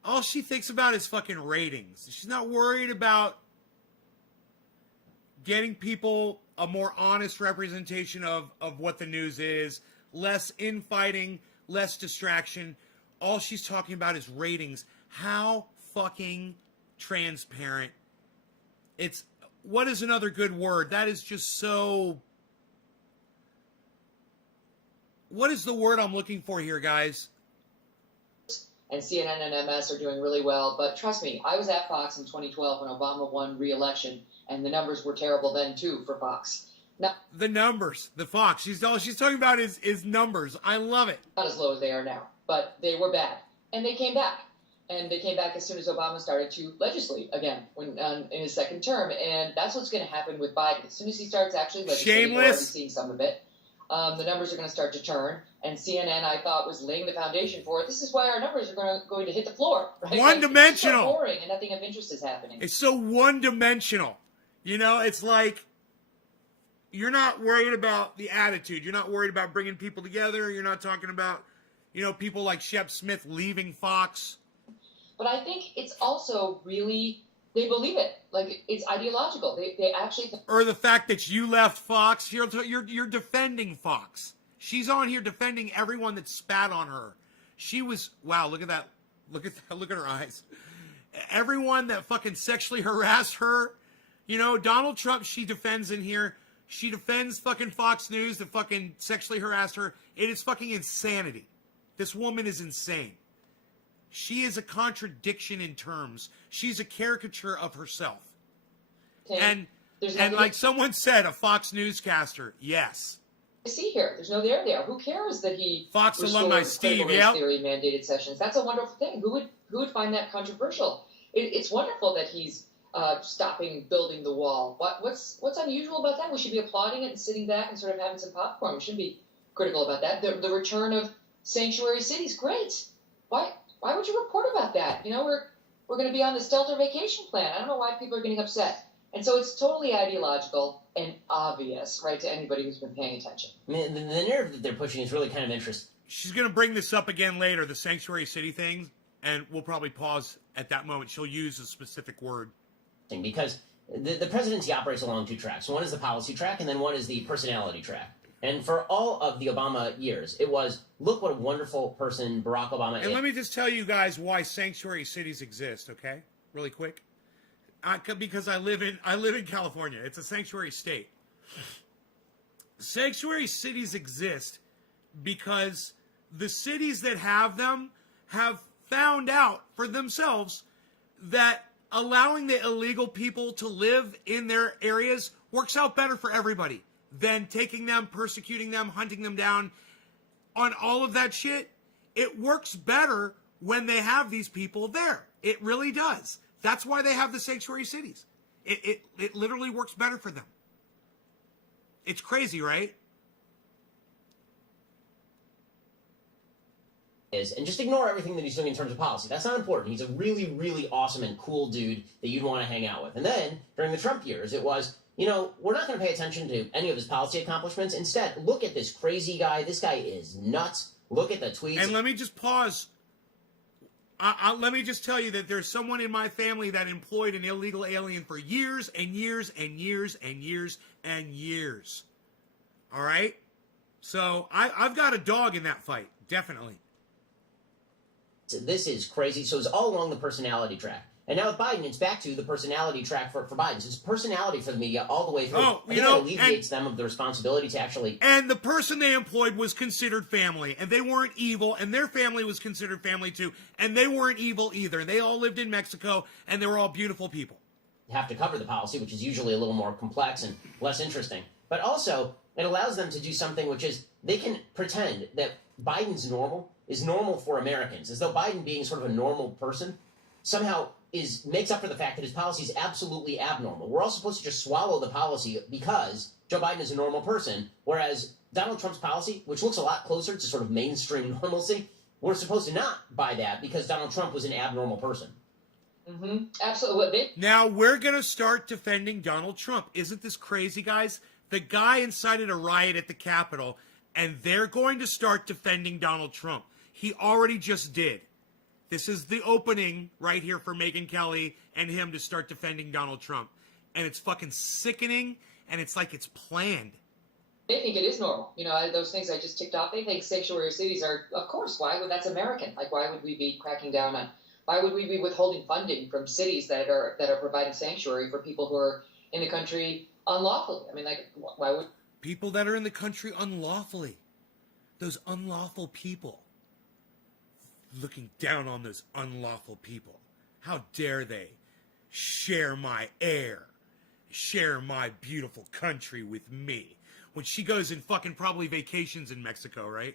All she thinks about is fucking ratings. She's not worried about getting people a more honest representation of what the news is, less infighting, less distraction. All she's talking about is ratings. How fucking transparent. It's, what is another good word? That is just so... What is the word I'm looking for here, guys? And CNN and MS are doing really well. But trust me, I was at Fox in 2012 when Obama won re-election, and the numbers were terrible then, too, for Fox. The numbers, the Fox. All she's talking about is numbers. I love it. Not as low as they are now, but they were bad. And they came back. And they came back as soon as Obama started to legislate again in his second term. And that's what's going to happen with Biden. As soon as he starts actually legislating, we're already seeing some of it. The numbers are going to start to turn. And CNN, I thought, was laying the foundation for it. This is why our numbers are going to hit the floor. Right? One-dimensional. It's so boring and nothing of interest is happening. It's so one-dimensional. You know, it's like you're not worried about the attitude. You're not worried about bringing people together. You're not talking about, you know, people like Shep Smith leaving Fox. But I think it's also really, they believe it. Like, it's ideological. They actually... Or the fact that you left Fox, you're defending Fox. She's on here defending everyone that spat on her. She was, wow, look at that. Look at her eyes. Everyone that fucking sexually harassed her. You know, Donald Trump, she defends in here. She defends fucking Fox News that fucking sexually harassed her. It is fucking insanity. This woman is insane. She is a contradiction in terms. She's a caricature of herself. Okay. And like someone said, a Fox newscaster, yes. See here, there's no there. Who cares that he Fox alumni Steve, yeah, theory mandated sessions? That's a wonderful thing. Who would find that controversial? It's wonderful that he's stopping building the wall. What's unusual about that? We should be applauding it and sitting back and sort of having some popcorn. We shouldn't be critical about that. The return of sanctuary cities, great. Why would you report about that? You know, we're going to be on the Stelter vacation plan. I don't know why people are getting upset. And so it's totally ideological and obvious, right, to anybody who's been paying attention. I mean, the narrative that they're pushing is really kind of interesting. She's going to bring this up again later, the sanctuary city thing, and we'll probably pause at that moment. She'll use a specific word. Because the presidency operates along 2 tracks. One is the policy track, and then one is the personality track. And for all of the Obama years, it was, look what a wonderful person Barack Obama is. And let me just tell you guys why sanctuary cities exist, okay? Really quick. Because I live in California. It's a sanctuary state. Sanctuary cities exist because the cities that have them have found out for themselves that allowing the illegal people to live in their areas works out better for everybody than taking them, persecuting them, hunting them down. On all of that shit, it works better when they have these people there. It really does. That's why they have the sanctuary cities. It literally works better for them. It's crazy, right? And just ignore everything that he's doing in terms of policy. That's not important. He's a really, really awesome and cool dude that you'd want to hang out with. And then, during the Trump years, it was, you know, we're not going to pay attention to any of his policy accomplishments. Instead, look at this crazy guy. This guy is nuts. Look at the tweets. And let me just pause. Let me just tell you that there's someone in my family that employed an illegal alien for years and years and years and years and years. All right? So I've got a dog in that fight, definitely. This is crazy. So it's all along the personality track. And now with Biden, it's back to the personality track for Biden. So it's personality for the media all the way through. Oh, I think that alleviates them of the responsibility to actually... And the person they employed was considered family, and they weren't evil, and their family was considered family too, and they weren't evil either. They all lived in Mexico, and they were all beautiful people. Have to cover the policy, which is usually a little more complex and less interesting. But also, it allows them to do something which is, they can pretend that Biden's normal is normal for Americans, as though Biden being sort of a normal person somehow makes up for the fact that his policy is absolutely abnormal. We're all supposed to just swallow the policy because Joe Biden is a normal person, whereas Donald Trump's policy, which looks a lot closer to sort of mainstream normalcy, we're supposed to not buy that because Donald Trump was an abnormal person. Mm-hmm. Absolutely. Now we're going to start defending Donald Trump. Isn't this crazy, guys? The guy incited a riot at the Capitol, and they're going to start defending Donald Trump. He already just did. This is the opening right here for Megyn Kelly and him to start defending Donald Trump. And it's fucking sickening, and it's like it's planned. They think it is normal. You know, those things I just ticked off, they think sanctuary cities are, of course, that's American. Like, why would we be cracking down on, why would we be withholding funding from cities that are providing sanctuary for people who are in the country unlawfully? I mean, like, why would... People that are in the country unlawfully. Those unlawful people. Looking down on those unlawful people. How dare they share my air, share my beautiful country with me, when she goes and fucking probably vacations in Mexico, right?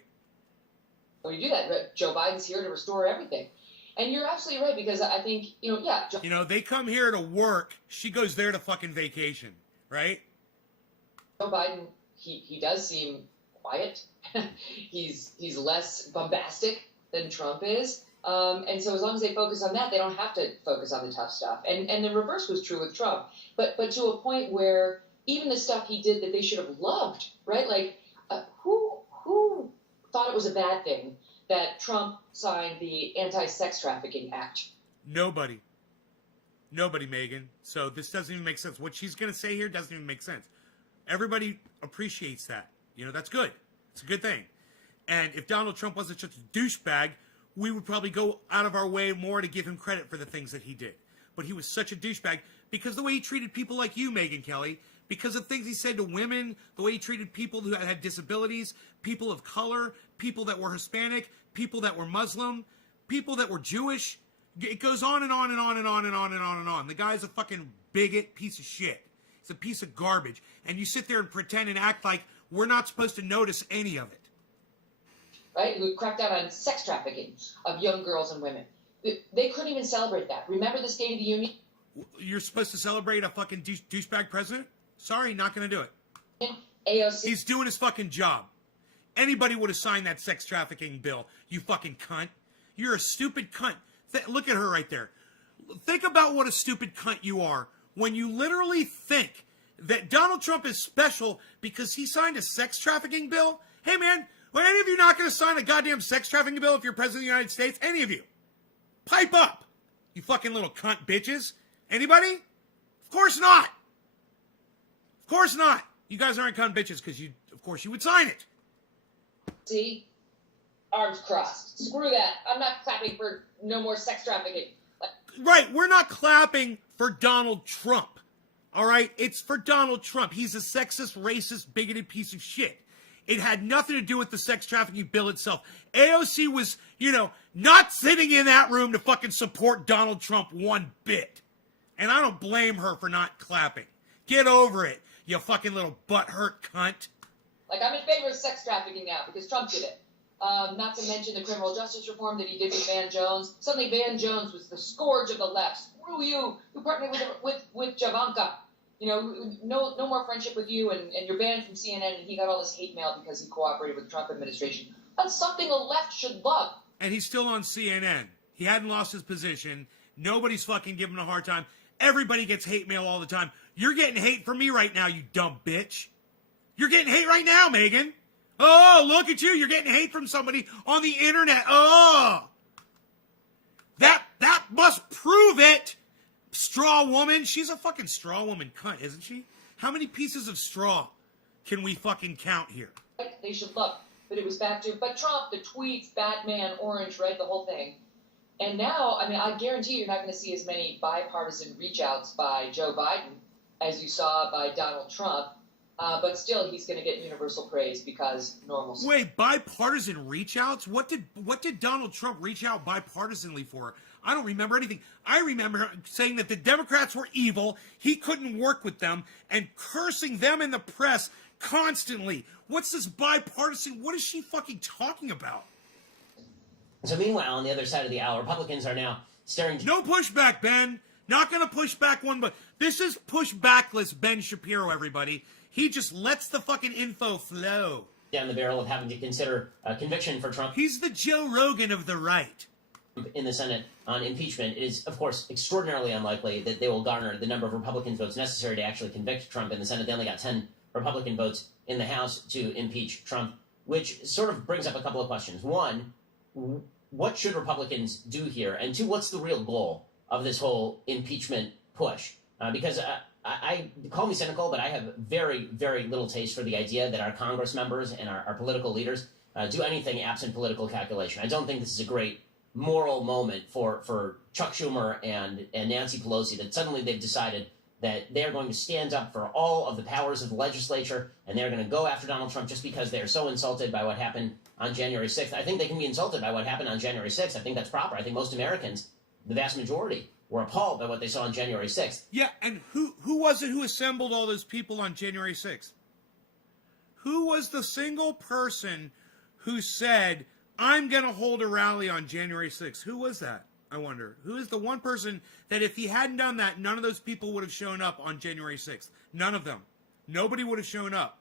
Well, you do that. Joe Biden's here to restore everything. And you're absolutely right, because I think, they come here to work. She goes there to fucking vacation, right? Joe Biden, he does seem quiet. He's less bombastic than Trump is. And so as long as they focus on that, they don't have to focus on the tough stuff. And the reverse was true with Trump. But to a point where even the stuff he did that they should have loved, right? Like, who thought it was a bad thing that Trump signed the Anti-Sex Trafficking Act? Nobody, Megan. So this doesn't even make sense. What she's going to say here doesn't even make sense. Everybody appreciates that. That's good. It's a good thing. And if Donald Trump wasn't such a douchebag, we would probably go out of our way more to give him credit for the things that he did. But he was such a douchebag because the way he treated people like you, Megyn Kelly, because of things he said to women, the way he treated people who had disabilities, people of color, people that were Hispanic, people that were Muslim, people that were Jewish. It goes on and on and on and on and on and on and on. The guy's a fucking bigot piece of shit. He's a piece of garbage. And you sit there and pretend and act like we're not supposed to notice any of it. Right, who cracked down on sex trafficking of young girls and women. They couldn't even celebrate that. Remember the State of the Union? You're supposed to celebrate a fucking douchebag president? Sorry, not going to do it. AOC. He's doing his fucking job. Anybody would have signed that sex trafficking bill, you fucking cunt. You're a stupid cunt. Look at her right there. Think about what a stupid cunt you are when you literally think that Donald Trump is special because he signed a sex trafficking bill. Hey, man. Well, any of you not going to sign a goddamn sex trafficking bill if you're president of the United States? Any of you? Pipe up, you fucking little cunt bitches. Anybody? Of course not. Of course not. You guys aren't cunt bitches because of course you would sign it. See? Arms crossed. Screw that. I'm not clapping for no more sex trafficking. Right, we're not clapping for Donald Trump. All right? It's for Donald Trump. He's a sexist, racist, bigoted piece of shit. It had nothing to do with the sex trafficking bill itself. AOC was, not sitting in that room to fucking support Donald Trump one bit. And I don't blame her for not clapping. Get over it, you fucking little butthurt cunt. Like, I'm in favor of sex trafficking now because Trump did it. Not to mention the criminal justice reform that he did with Van Jones. Suddenly Van Jones was the scourge of the left. Screw you. You partnered with Javanka. no more friendship with you, and you're banned from CNN, and he got all this hate mail because he cooperated with the Trump administration. That's something the left should love. And he's still on CNN. He hadn't lost his position. Nobody's fucking giving him a hard time. Everybody gets hate mail all the time. You're getting hate from me right now, you dumb bitch. You're getting hate right now, Megan. Oh, look at you. You're getting hate from somebody on the internet. Oh. That must prove it. Straw woman. She's a fucking straw woman cunt, isn't she? How many pieces of straw can we fucking count here? They should love. But it was back to, but Trump, the tweets, Batman, Orange, Red, the whole thing. And now, I mean, I guarantee you're not going to see as many bipartisan reach-outs by Joe Biden as you saw by Donald Trump. But still, he's going to get universal praise because normal. Wait, bipartisan reach-outs? What did Donald Trump reach out bipartisanly for? I don't remember anything. I remember saying that the Democrats were evil, he couldn't work with them, and cursing them in the press constantly. What's this bipartisan? What is she fucking talking about? So meanwhile, on the other side of the aisle, Republicans are now staring... No pushback, Ben. Not going to push back one, but this is pushbackless Ben Shapiro, everybody. He just lets the fucking info flow. Down the barrel of having to consider a conviction for Trump. He's the Joe Rogan of the right. In the Senate on impeachment, it is, of course, extraordinarily unlikely that they will garner the number of Republican votes necessary to actually convict Trump in the Senate. They only got 10 Republican votes in the House to impeach Trump, which sort of brings up a couple of questions. One, what should Republicans do here? And two, what's the real goal of this whole impeachment push? Because I call me cynical, but I have very, very little taste for the idea that our Congress members and our political leaders do anything absent political calculation. I don't think this is a great moral moment for Chuck Schumer and Nancy Pelosi, that suddenly they've decided that they're going to stand up for all of the powers of the legislature, and they're going to go after Donald Trump just because they're so insulted by what happened on January 6th. I think they can be insulted by what happened on January 6th. I think that's proper. I think most Americans, the vast majority, were appalled by what they saw on January 6th. Yeah, and who was it who assembled all those people on January 6th? Who was the single person who said, I'm going to hold a rally on January 6th? Who was that, I wonder? Who is the one person that if he hadn't done that, none of those people would have shown up on January 6th? None of them. Nobody would have shown up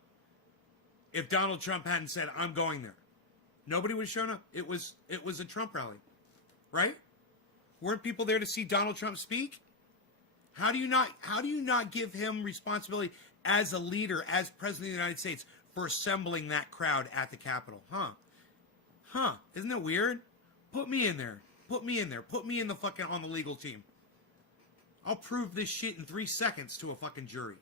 if Donald Trump hadn't said, I'm going there. Nobody would have shown up. It was a Trump rally, right? Weren't people there to see Donald Trump speak? How do you not give him responsibility as a leader, as president of the United States, for assembling that crowd at the Capitol? Huh? Isn't that weird? Put me in there. Put me in there. Put me in the fucking on the legal team. I'll prove this shit in 3 seconds to a fucking jury.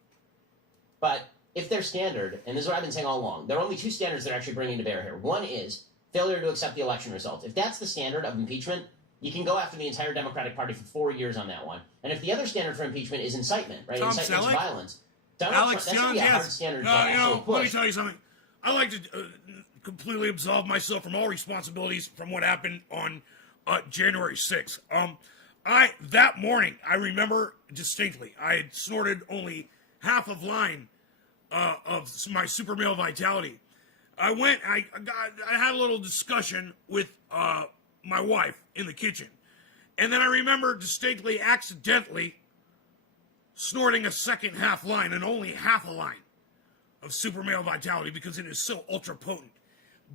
But if their standard, and this is what I've been saying all along, there are only two standards they're actually bringing to bear here. One is failure to accept the election results. If that's the standard of impeachment, you can go after the entire Democratic Party for 4 years on that one. And if the other standard for impeachment is incitement, right? Tom Incitement Selleck? to violence. Alex Trump, Jones, that's a hard yes. standard to Let actually me tell you something. I like to completely absolve myself from all responsibilities from what happened on January 6th. That morning, I remember distinctly, I had snorted only half of line of my super male vitality. I had a little discussion with my wife in the kitchen. And then I remember distinctly, accidentally, snorting a second half line and only half a line of super male vitality because it is so ultra potent.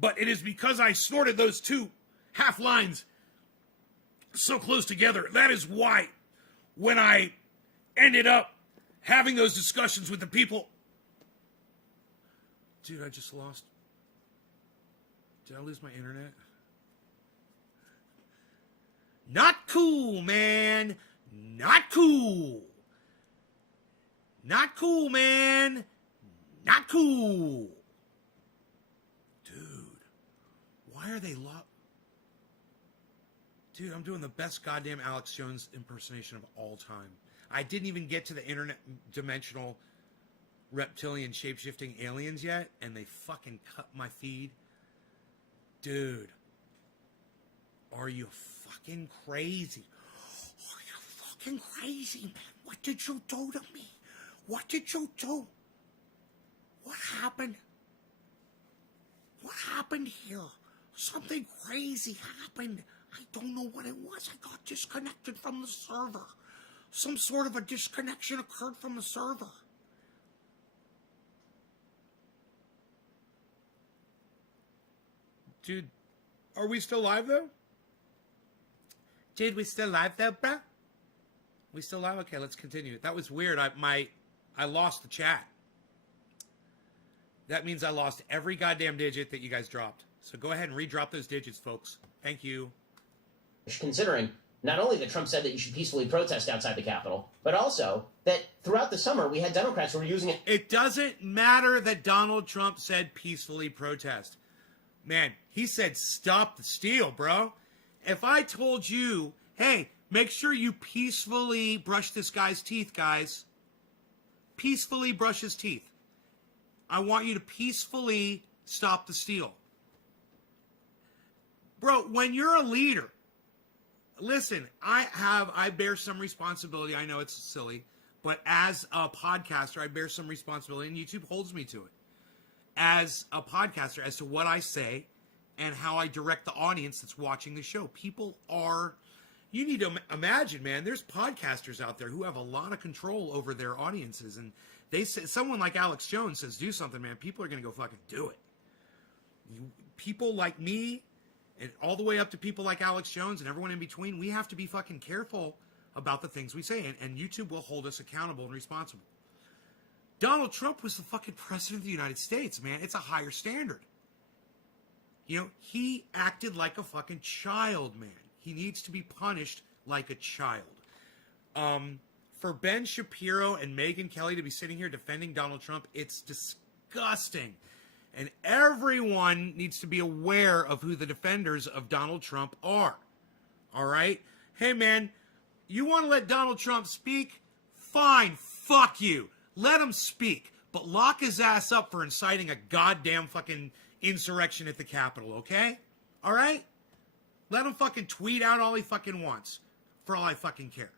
But it is because I snorted those two half lines so close together. That is why when I ended up having those discussions with the people... Dude, I just lost... Did I lose my internet? Not cool, man. Not cool. Not cool, man. Not cool. Dude, why are they Dude, I'm doing the best goddamn Alex Jones impersonation of all time. I didn't even get to the internet dimensional reptilian shape-shifting aliens yet, and they fucking cut my feed. Dude, are you fucking crazy? Are you fucking crazy, man? What did you do to me? What did you do? What happened? What happened here? Something crazy happened. I don't know what it was. I got disconnected from the server. Some sort of a disconnection occurred from the server. Dude, are we still live, though? Dude, we still live, though, bruh? We still live? Okay, let's continue. That was weird. I lost the chat. That means I lost every goddamn digit that you guys dropped. So go ahead and redrop those digits, folks. Thank you. Considering not only that Trump said that you should peacefully protest outside the Capitol, but also that throughout the summer we had Democrats who were using it. It doesn't matter that Donald Trump said peacefully protest. Man, he said stop the steal, bro. If I told you, hey, make sure you peacefully brush this guy's teeth, guys. Peacefully brush his teeth. I want you to peacefully stop the steal. Bro, when you're a leader, listen, I bear some responsibility. I know it's silly, but as a podcaster, I bear some responsibility, and YouTube holds me to it. As a podcaster, as to what I say and how I direct the audience that's watching the show. People are, you need to imagine, man, there's podcasters out there who have a lot of control over their audiences, and they say, someone like Alex Jones says, do something, man, people are going to go fucking do it. People like me, and all the way up to people like Alex Jones and everyone in between, we have to be fucking careful about the things we say, and YouTube will hold us accountable and responsible. Donald Trump was the fucking president of the United States, man. It's a higher standard. You know, he acted like a fucking child, man. He needs to be punished like a child. For Ben Shapiro and Megyn Kelly to be sitting here defending Donald Trump, it's disgusting. And everyone needs to be aware of who the defenders of Donald Trump are. All right? Hey, man, you want to let Donald Trump speak? Fine, fuck you. Let him speak. But lock his ass up for inciting a goddamn fucking insurrection at the Capitol, okay? All right? Let him fucking tweet out all he fucking wants. For all I fucking care.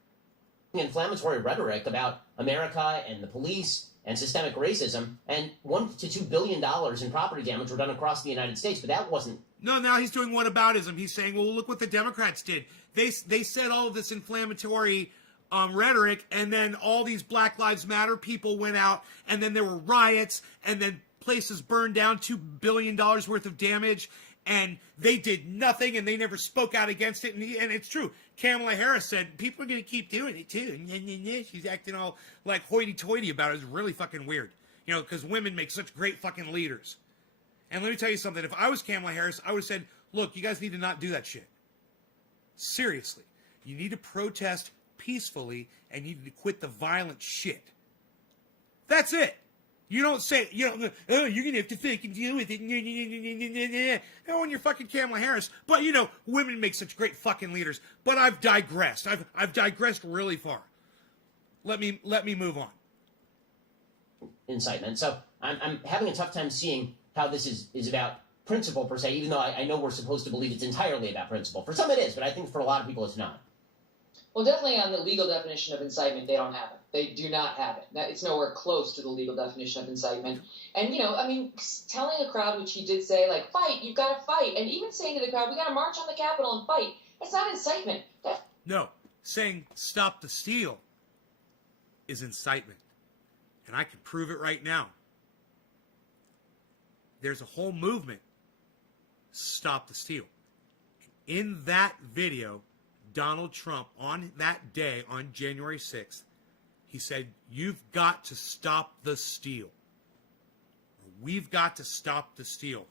Inflammatory rhetoric about America and the police and systemic racism, and $1 to $2 billion in property damage were done across the United States, but that wasn't. No, now he's doing whataboutism. He's saying, well, look what the Democrats did. They said all of this inflammatory rhetoric, and then all these Black Lives Matter people went out, and then there were riots, and then places burned down, $2 billion worth of damage, and they did nothing, and they never spoke out against it. And it's true. Kamala Harris said, people are going to keep doing it, too. And she's acting all like hoity-toity about it. It's really fucking weird. You know, because women make such great fucking leaders. And let me tell you something. If I was Kamala Harris, I would have said, look, you guys need to not do that shit. Seriously. You need to protest peacefully, and you need to quit the violent shit. That's it. You don't say, you know, oh, you're going to have to fucking deal with it. No, when you're fucking Kamala Harris. But, you know, women make such great fucking leaders. But I've digressed. I've digressed really far. Let me move on. Incitement. So I'm having a tough time seeing how this is about principle, per se, even though I know we're supposed to believe it's entirely about principle. For some it is, but I think for a lot of people it's not. Well, definitely on the legal definition of incitement, they don't have it. They do not have it. It's nowhere close to the legal definition of incitement. And, you know, I mean, telling a crowd, which he did say, like, fight, you've got to fight. And even saying to the crowd, we got to march on the Capitol and fight. That's not incitement. No, saying stop the steal is incitement. And I can prove it right now. There's a whole movement, stop the steal. In that video, Donald Trump, on that day, on January 6th, he said, you've got to stop the steal. We've got to stop the steal.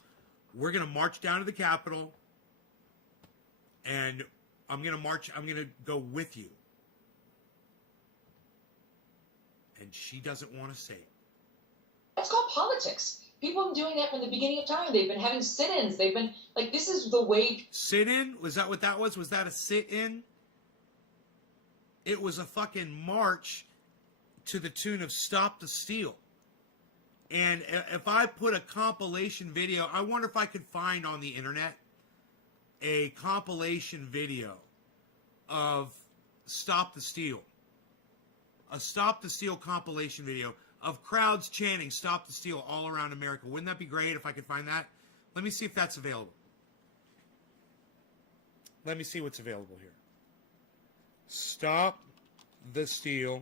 We're going to march down to the Capitol, and I'm going to go with you. And she doesn't want to say it. That's called politics. People have been doing that from the beginning of time. They've been having sit-ins. They've been, like, this is the way. Sit-in? Was that what that was? Was that a sit-in? It was a fucking march to the tune of Stop the Steal. And if I put a compilation video, I wonder if I could find on the internet a compilation video of Stop the Steal. A Stop the Steal compilation video of crowds chanting Stop the Steal all around America. Wouldn't that be great if I could find that? Let me see if that's available. Let me see what's available here. Stop the Steal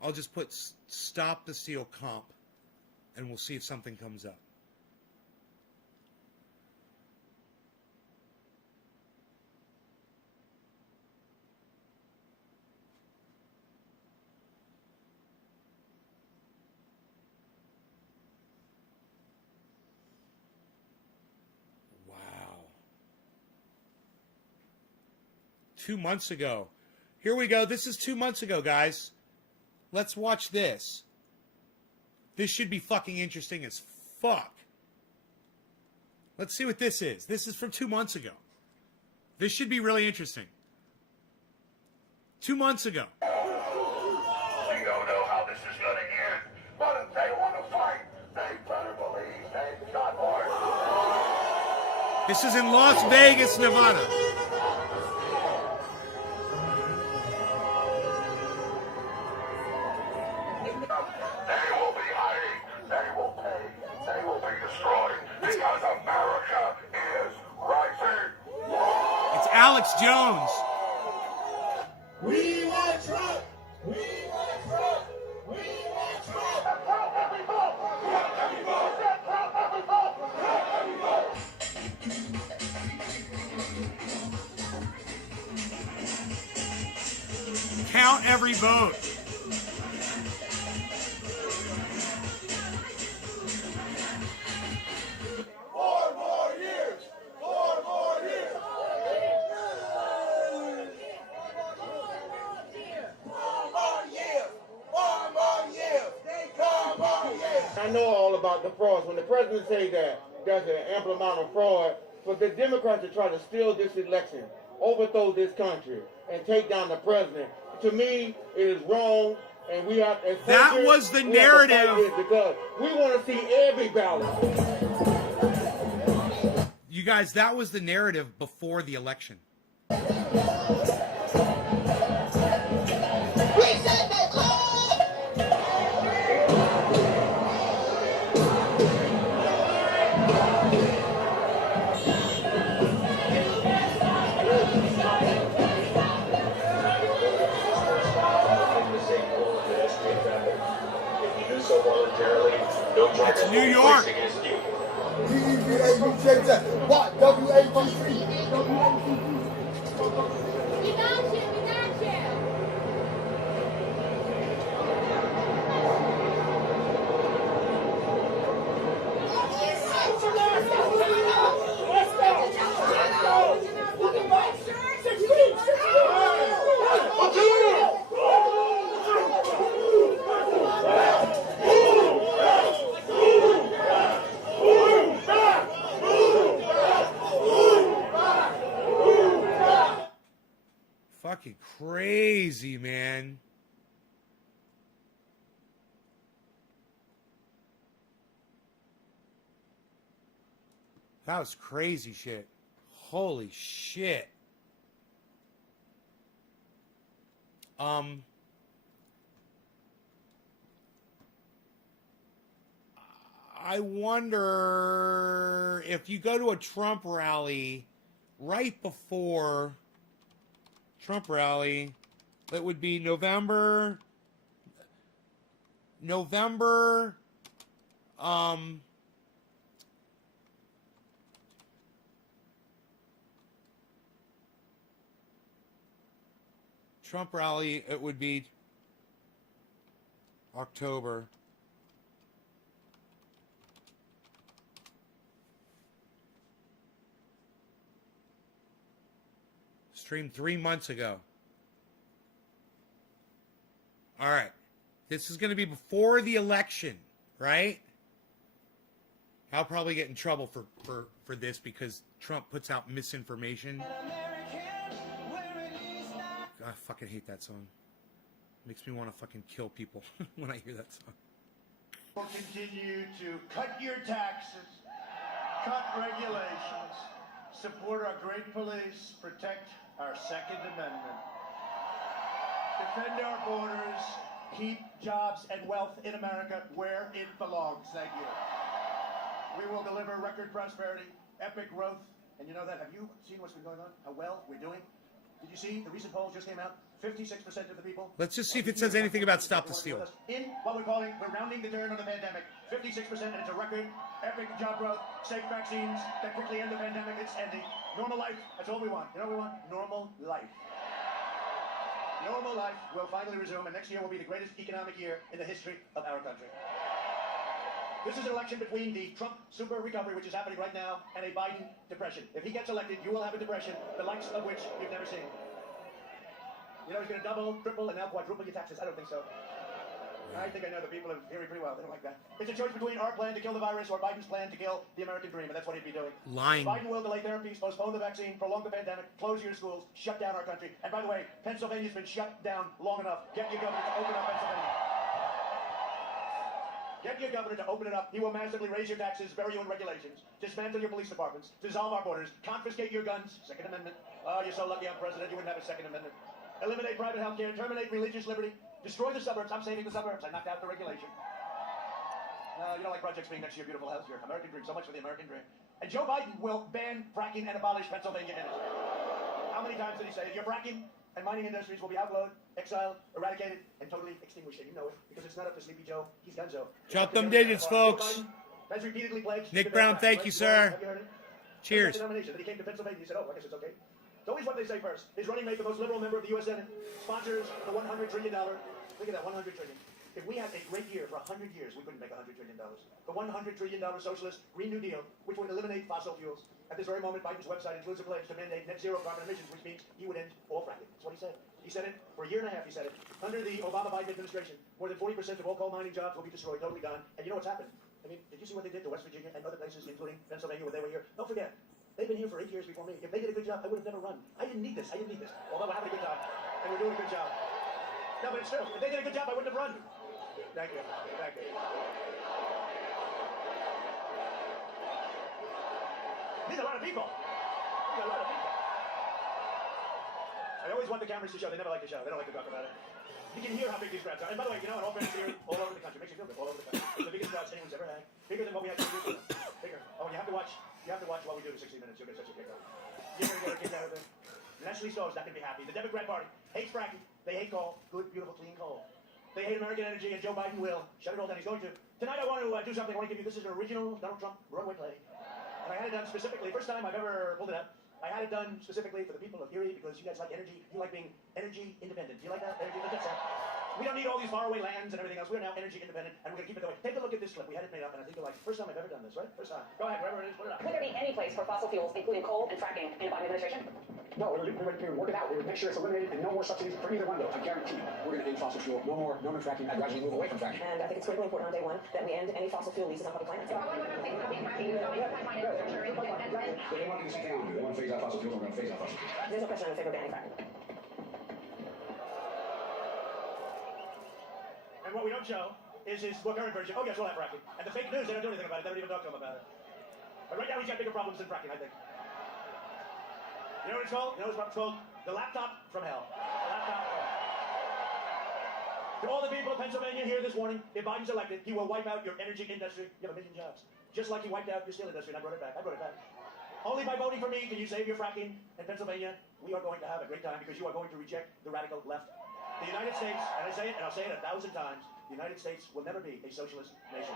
I'll just put stop the steal comp, and we'll see if something comes up. Wow. 2 months ago. Here we go. This is 2 months ago, guys. Let's watch this. This should be fucking interesting as fuck. Let's see what this is. This is from 2 months ago. This should be really interesting. 2 months ago. We don't know how this is going to end, but if they want to fight, they better believe they've got heart. This is in Las Vegas, Nevada. They will be hiding. They will pay. They will be destroyed because America is rising. It's Alex Jones. We want Trump. We want Trump. We want Trump. Trump every vote. Trump every vote. Trump every vote. Trump every vote. Count every vote. Four more years. 4 more years. 4 more years. 4 more years. 4 more years. I know all about the frauds. When the president say that there's an ample amount of fraud, for the Democrats to try to steal this election, overthrow this country, and take down the president, to me, it is wrong. And we have. That was the narrative. Because we want to see every ballot. You guys, that was the narrative before the election. It's New York. What? WATC. We got you. Fucking crazy, man. That was crazy shit. Holy shit. I wonder if you go to a Trump rally right before Trump rally, that would be November, Trump rally, it would be October. Streamed 3 months ago. All right. This is going to be before the election, right? I'll probably get in trouble for this because Trump puts out misinformation. I fucking hate that song. Makes me want to fucking kill people when I hear that song. We'll continue to cut your taxes, cut regulations, support our great police, protect our Second Amendment, defend our borders, keep jobs and wealth in America where it belongs. Thank you. We will deliver record prosperity, epic growth, and you know that. Have you seen what's been going on? How well we're doing? Did you see the recent polls just came out? 56% of the people. Let's just see if it says anything about Stop the Steal. In what we're calling, we're rounding the turn on the pandemic. 56%, and it's a record, epic job growth, safe vaccines that quickly end the pandemic. It's ending. Normal life, that's all we want. You know what we want? Normal life. Normal life will finally resume, and next year will be the greatest economic year in the history of our country. This is an election between the Trump super recovery, which is happening right now, and a Biden depression. If he gets elected, you will have a depression, the likes of which you've never seen. You know, he's going to double, triple, and now quadruple your taxes. I don't think so. I think I know the people of Erie pretty well. They don't like that. It's a choice between our plan to kill the virus or Biden's plan to kill the American dream, and that's what he'd be doing. Lying. Biden will delay therapies, postpone the vaccine, prolong the pandemic, close your schools, shut down our country. And by the way, Pennsylvania's been shut down long enough. Get your governor to open up Pennsylvania. Get your governor to open it up. He will massively raise your taxes, bury you in regulations, dismantle your police departments, dissolve our borders, confiscate your guns. Second Amendment. Oh, you're so lucky I'm president, you wouldn't have a Second Amendment. Eliminate private health care, terminate religious liberty, destroy the suburbs. I'm saving the suburbs. I knocked out the regulation. You don't like projects being next to your beautiful house. Your American dream. So much for the American dream. And Joe Biden will ban fracking and abolish Pennsylvania energy. How many times did he say it? Your fracking and mining industries will be outlawed, exiled, eradicated, and totally extinguished. And you know it because it's not up to Sleepy Joe. He's Gunzo. Drop them digits, folks. Has repeatedly pledged. Nick Brown, thank you, sir. Have you heard it? Cheers. Then he came to Pennsylvania. He said, "Oh, I guess it's okay." It's always what they say first. His running mate, the most liberal member of the U.S. Senate, sponsors the $100 trillion. Look at that, $100 trillion. If we had a great year for 100 years, we couldn't make $100 trillion. The $100 trillion socialist Green New Deal, which would eliminate fossil fuels. At this very moment, Biden's website includes a pledge to mandate net zero carbon emissions, which means he would end all fracking. That's what he said. He said it for a year and a half. He said it. Under the Obama-Biden administration, more than 40% of all coal mining jobs will be destroyed, totally gone. And you know what's happened? I mean, did you see what they did to West Virginia and other places, including Pennsylvania, when they were here? Don't forget. They've been here for 8 years before me. If they did a good job, I would have never run. I didn't need this. Although we're having a good job. And we're doing a good job. No, but it's true. If they did a good job, I wouldn't have run. Thank you. Thank you. These are a lot of people. These are a lot of people. I always want the cameras to show. They never like to show. They don't like to talk about it. You can hear how big these crowds are. And by the way, you know, in all fairness here, all over the country. Makes you feel good. All over the country. It's the biggest crowds anyone's ever had. Bigger than what we had 2 years ago. Bigger. Oh, and you have to watch. You have to watch what we do in 60 minutes. You'll get such a kick out. You're going to get a kick out of it. Leslie Stowe's not going to be happy. The Democrat Party hates fracking. They hate coal. Good, beautiful, clean coal. They hate American energy, and Joe Biden will shut it all down. He's going to. Tonight I want to do something. I want to give you, this is an original Donald Trump Broadway play. And I had it done specifically, first time I've ever pulled it up. I had it done specifically for the people of Erie because you guys like energy. You like being energy independent. Do you like that? Energy, that's it. We don't need all these faraway lands and everything else. We're now energy independent, and we're going to keep it that way. Take a look at this clip. We had it made up, and I think you're like, first time I've ever done this, right? First time. Go ahead, wherever it is, put it up. Would there be any place for fossil fuels, including coal and fracking, in a Biden administration? No, we would work it out. We would make sure it's eliminated and no more subsidies for either one of those. I guarantee you, we're going to end fossil fuel. No more fracking. I'd gradually move away from fracking. And I think it's critically important on day one that we end any fossil fuel leases on public lands. They want to do the same thing I want to do. They want to phase out fossil fuels. We're going to phase out fossil fuels. There's no question I'm in favor of banning fracking. And what we don't show is his more current version. Oh, yes, we'll have fracking. And the fake news, they don't do anything about it. They don't even talk to him about it. But right now, he's got bigger problems than fracking, I think. You know what it's called? You know what it's called? The laptop from hell. The laptop from hell. To all the people of Pennsylvania, hear this warning. If Biden's elected, he will wipe out your energy industry. You have 1 million jobs. Just like he wiped out your steel industry, and I brought it back. Only by voting for me can you save your fracking in Pennsylvania. We are going to have a great time because you are going to reject the radical left. The United States, and I say it, and I'll say it 1,000 times, the United States will never be a socialist nation.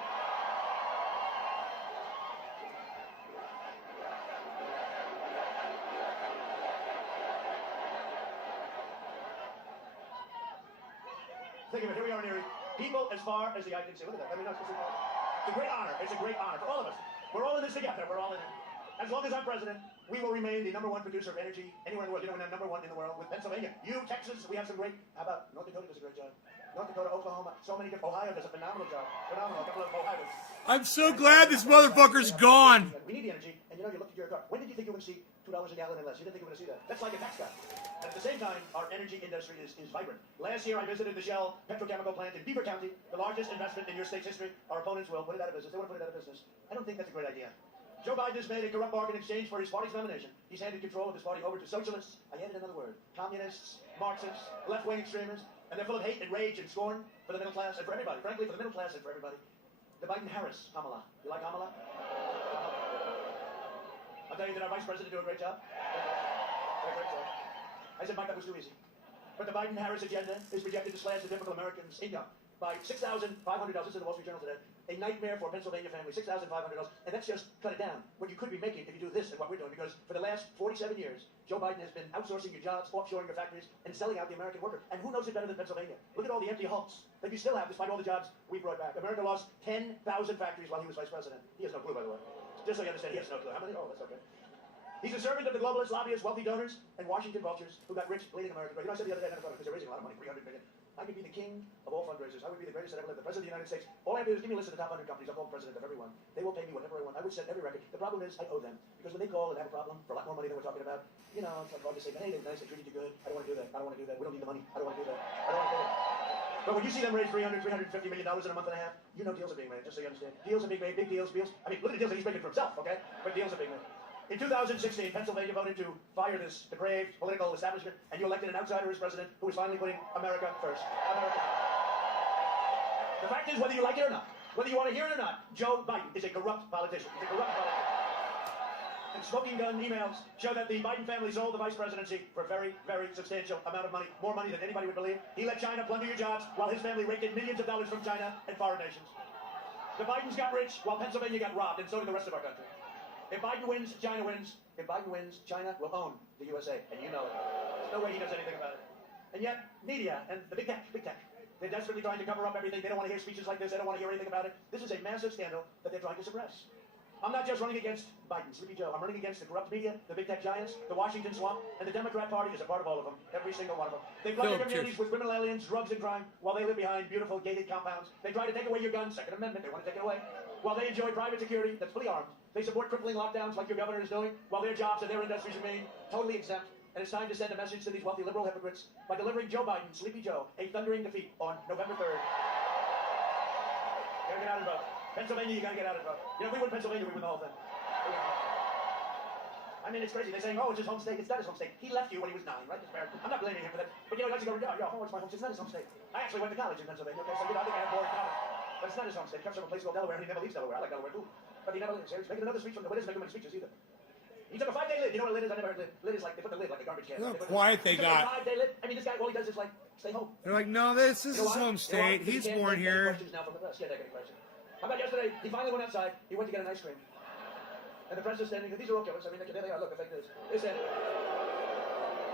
Think of it, here we are in Erie. People as far as the eye can see. Look at that. I mean, it's a great honor. It's a great honor for all of us. We're all in this together. We're all in it. As long as I'm president, we will remain the #1 producer of energy anywhere in the world. You know, we're #1 in the world with Pennsylvania. You, Texas, we have some great. How about North Dakota does a great job. North Dakota, Oklahoma, so many different. Ohio does a phenomenal job. Phenomenal. A couple of Ohio. I'm so glad this motherfucker's gone. We need the energy, and you know, you looked at your car. When did you think you would see $2 a gallon and less? You didn't think you would see that. That's like a tax cut. And at the same time, our energy industry is vibrant. Last year, I visited the Shell petrochemical plant in Beaver County, the largest investment in your state's history. Our opponents will put it out of business. They want to put it out of business. I don't think that's a great idea. Joe Biden has made a corrupt bargain in exchange for his party's nomination. He's handed control of his party over to socialists. I added another word. Communists, Marxists, left-wing extremists, and they're full of hate and rage and scorn for the middle class and for everybody. Frankly, for the middle class and for everybody. The Biden-Harris Kamala. You like Kamala? I'll tell you, did our vice president do a great job? Did a great job. I said, Mike, that was too easy. But the Biden-Harris agenda is projected to slash the typical American's income by $6,500. This is the Wall Street Journal today. A nightmare for a Pennsylvania family, $6,500. And that's just cut it down. What you could be making if you do this and what we're doing. Because for the last 47 years, Joe Biden has been outsourcing your jobs, offshoring your factories, and selling out the American worker. And who knows it better than Pennsylvania? Look at all the empty hulks that you still have, despite all the jobs we brought back. America lost 10,000 factories while he was vice president. He has no clue, by the way. Just so you understand, he has no clue. How many? Oh, that's okay. He's a servant of the globalists, lobbyists, wealthy donors, and Washington vultures who got rich bleeding America. You know, I said the other day, because they're raising a lot of money, $300 million. I could be the king of all fundraisers. I would be the greatest that ever lived, the president of the United States. All I have to do is give me a list of the top 100 companies. I'll call president of everyone. They will pay me whatever I want. I would set every record. The problem is I owe them. Because when they call and have a problem for a lot more money than we're talking about, you know, it's like, I'll just say, hey, they're nice, they treated you good. I don't want to do that. I don't want to do that. We don't need the money. I don't want to do that. I don't want to do that. But when you see them raise $350 million in a month and a half, you know deals are being made, just so you understand. Deals are being made, big deals, deals. I mean, look at the deals that he's making for himself, okay? But deals are being made. In 2016, Pennsylvania voted to fire this depraved political establishment, and you elected an outsider as president who is finally putting America first. America. The fact is, whether you like it or not, whether you want to hear it or not, Joe Biden is a corrupt politician. He's a corrupt politician. And smoking gun emails show that the Biden family sold the vice presidency for a very, very substantial amount of money, more money than anybody would believe. He let China plunder your jobs while his family raked in millions of dollars from China and foreign nations. The Bidens got rich while Pennsylvania got robbed, and so did the rest of our country. If Biden wins, China wins. If Biden wins, China will own the USA, and you know it. There's no way he does anything about it. And yet, media and the big tech, they're desperately trying to cover up everything. They don't want to hear speeches like this. They don't want to hear anything about it. This is a massive scandal that they're trying to suppress. I'm not just running against Biden, Sleepy Joe. I'm running against the corrupt media, the big tech giants, the Washington swamp, and the Democrat Party is a part of all of them. Every single one of them. They flood their communities with criminal aliens, drugs, and crime while they live behind beautiful gated compounds. They try to take away your guns, Second Amendment, they want to take it away. While they enjoy private security that's fully armed. They support crippling lockdowns like your governor is doing, while their jobs and their industries remain totally exempt. And it's time to send a message to these wealthy liberal hypocrites by delivering Joe Biden, Sleepy Joe, a thundering defeat on November 3rd. You gotta get out and vote. Pennsylvania, you gotta get out and vote. You know, if we win Pennsylvania, we win the whole thing. I mean, it's crazy. They're saying, oh, it's his home state. It's not his home state. He left you when he was 9, right? I'm not blaming him for that. But, you know, he likes to go, oh, it's my home state. It's not his home state. I actually went to college in Pennsylvania, okay? So, you know, I think I have more in common. But it's not his home state. He comes from a place called Delaware, and he never leaves Delaware. I like Delaware, too. But he never leaves. He's making another speech from the... Well, he doesn't make many speeches, either. He took a 5-day lid. You know what a lid is? I never heard lid. Lid is like, they put the lid like a garbage can. Look how quiet they got. A 5-day lid. I mean, this guy, all he does is, like, stay home. They're like, no, this is his home state. He's born here. Now from the press. Can't take any questions. How about yesterday? He finally went outside. He went to get an ice cream. And the press is standing. These are all killers. I mean, there they are. Look, the fake news. They're standing.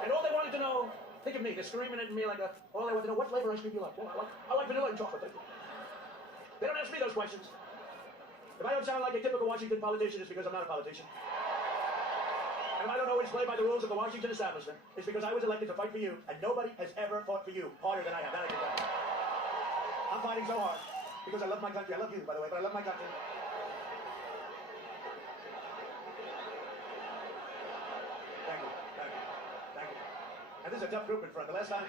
And all they wanted to know, think of me. They're screaming at me like a, all they want to know, what flavor ice cream do you like? Well, I like vanilla and chocolate. They don't ask me those questions. If I don't sound like a typical Washington politician, it's because I'm not a politician. And if I don't always play by the rules of the Washington establishment, it's because I was elected to fight for you, and nobody has ever fought for you harder than I have. That I can tell you. I'm fighting so hard because I love my country. I love you, by the way, but I love my country. Thank you. And this is a tough group in front. The last time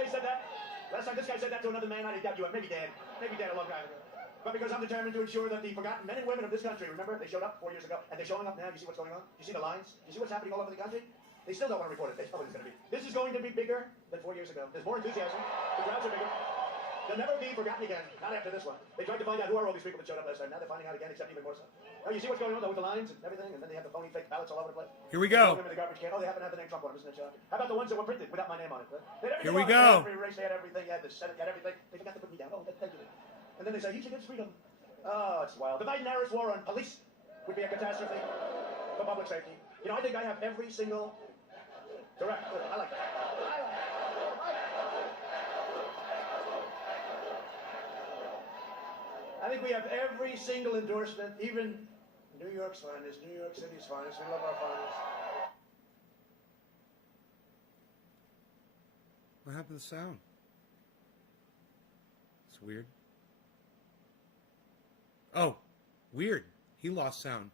they said that, last time this guy said that to another man, I'd doubt you. Maybe dead a long time ago. But because I'm determined to ensure that the forgotten men and women of this country, remember, they showed up 4 years ago, and they're showing up now. You see what's going on? You see the lines? You see what's happening all over the country? They still don't want to report it. They know what it's going to be. This is going to be bigger than 4 years ago. There's more enthusiasm. The crowds are bigger. They'll never be forgotten again. Not after this one. They tried to find out who are all these people that showed up last time. Now they're finding out again, except even more so. Oh, you see what's going on though with the lines and everything, and then they have the phony fake ballots all over the place. Here we go. The garbage can. Oh, they happen to have the name Trump on them, isn't it, shocking? How about the ones that were printed without my name on it? Here we go. Every race, they had everything. They had the Senate, they had everything. They forgot to put me down. Oh, thank you. And then they say, he's against freedom. Oh, it's wild. The Biden-Harris war on police would be a catastrophe for public safety. You know, I think I have every single direct. I like that. I think we have every single endorsement, even New York's finest, New York City's finest. We love our finest. What happened to the sound? It's weird. Oh, weird. He lost sound.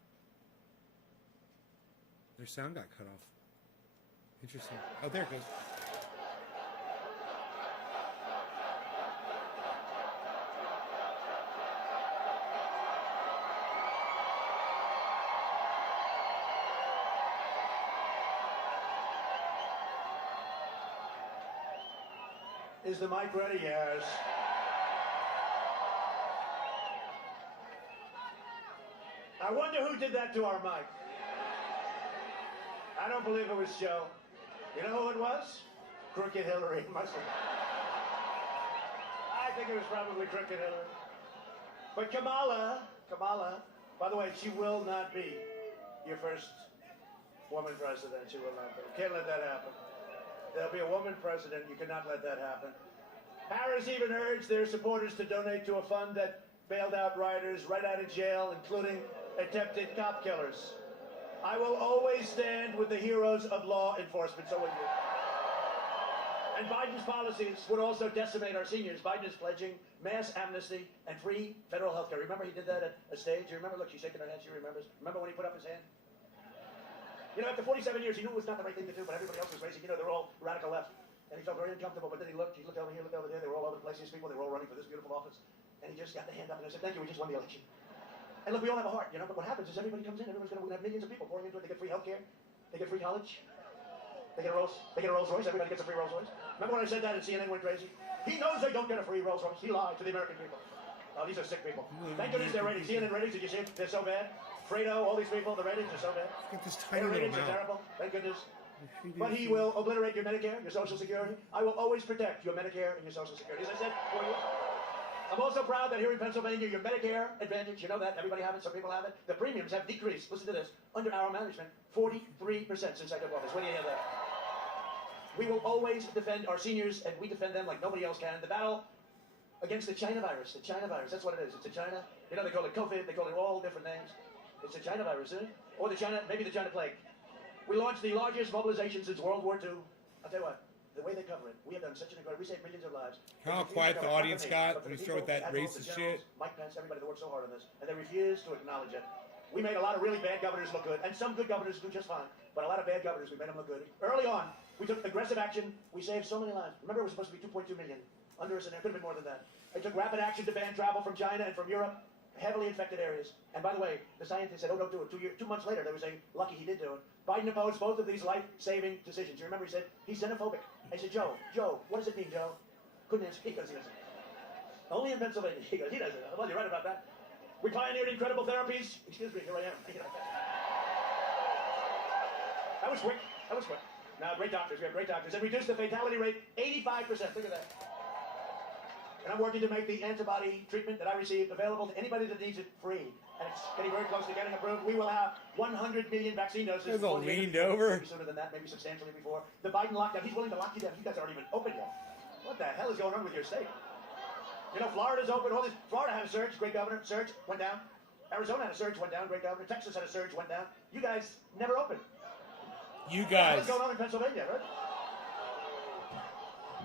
Their sound got cut off. Interesting. Oh, there it goes. Is the mic ready? Yes. I wonder who did that to our mic. I don't believe it was Joe. You know who it was? Crooked Hillary. I think it was probably Crooked Hillary. But Kamala, by the way, she will not be your first woman president. She will not be. Can't let that happen. There'll be a woman president. You cannot let that happen. Harris even urged their supporters to donate to a fund that bailed out rioters right out of jail, including attempted cop killers. I will always stand with the heroes of law enforcement, so will you. And Biden's policies would also decimate our seniors. Biden is pledging mass amnesty and free federal health care. Remember he did that at a stage? You remember? Look, she's shaking her head. She remembers. Remember when he put up his hand? You know, after 47 years, he knew it was not the right thing to do, but everybody else was raising. You know, they're all radical left. And he felt very uncomfortable, but then he looked over here, looked over there. They were all over the place, these people. They were all running for this beautiful office. And he just got the hand up and said, thank you, we just won the election. And look, we all have a heart, you know, but what happens is everybody comes in, we're going to have millions of people pouring into it. They get free health care. They get free college. They get a Rolls Royce. Everybody gets a free Rolls Royce. Remember when I said that and CNN went crazy? He knows they don't get a free Rolls Royce. He lied to the American people. Oh, these are sick people. Thank goodness their ratings. CNN ratings, did you see it? They're so bad. Fredo, all these people, the ratings are so bad. Look at this Their tiny little ratings are mouth. terrible. Thank goodness. But he will obliterate your Medicare, your Social Security. I will always protect your Medicare and your Social Security. As I said, for you. I'm also proud that here in Pennsylvania, your Medicare Advantage, you know that, everybody have it, some people have it. The premiums have decreased, listen to this, under our management, 43% since I took office. When do you hear that? We will always defend our seniors, and we defend them like nobody else can. The battle against the China virus, that's what it is. It's a China, you know, they call it COVID, they call it all different names. It's a China virus, isn't it? Or maybe the China plague. We launched the largest mobilization since World War II. I'll tell you what, the way they cover it, we have done such an incredible, we saved millions of lives. How quiet the audience got when you throw with that racist shit. Mike Pence, everybody that worked so hard on this, and they refuse to acknowledge it. We made a lot of really bad governors look good, and some good governors do just fine, but a lot of bad governors, we made them look good. Early on, we took aggressive action. We saved so many lives. Remember, it was supposed to be 2.2 million under us, and there could have been more than that. They took rapid action to ban travel from China and from Europe, heavily infected areas. And by the way, the scientists said, oh, don't do it. 2 months later, they were saying, lucky he did do it. Biden opposed both of these life-saving decisions. You remember he said, he's xenophobic. I said, Joe, what does it mean, Joe? Couldn't answer. He goes, only in Pennsylvania. He goes, he doesn't know. Well, you're right about that. We pioneered incredible therapies. Excuse me, here I am. That was quick. Now, great doctors. We have great doctors. And reduced the fatality rate 85%. Think of that. And I'm working to make the antibody treatment that I received available to anybody that needs it free. And it's getting very close to getting approved. We will have 100 million vaccine doses. There's a leaned over. Maybe sooner than that, maybe substantially before. The Biden lockdown, he's willing to lock you down. You guys aren't even open yet. What the hell is going on with your state? You know, Florida's open. All this. Florida had a surge, great governor. Surge, went down. Arizona had a surge, went down, great governor. Texas had a surge, went down. You guys never opened. You guys. What's going on in Pennsylvania, right?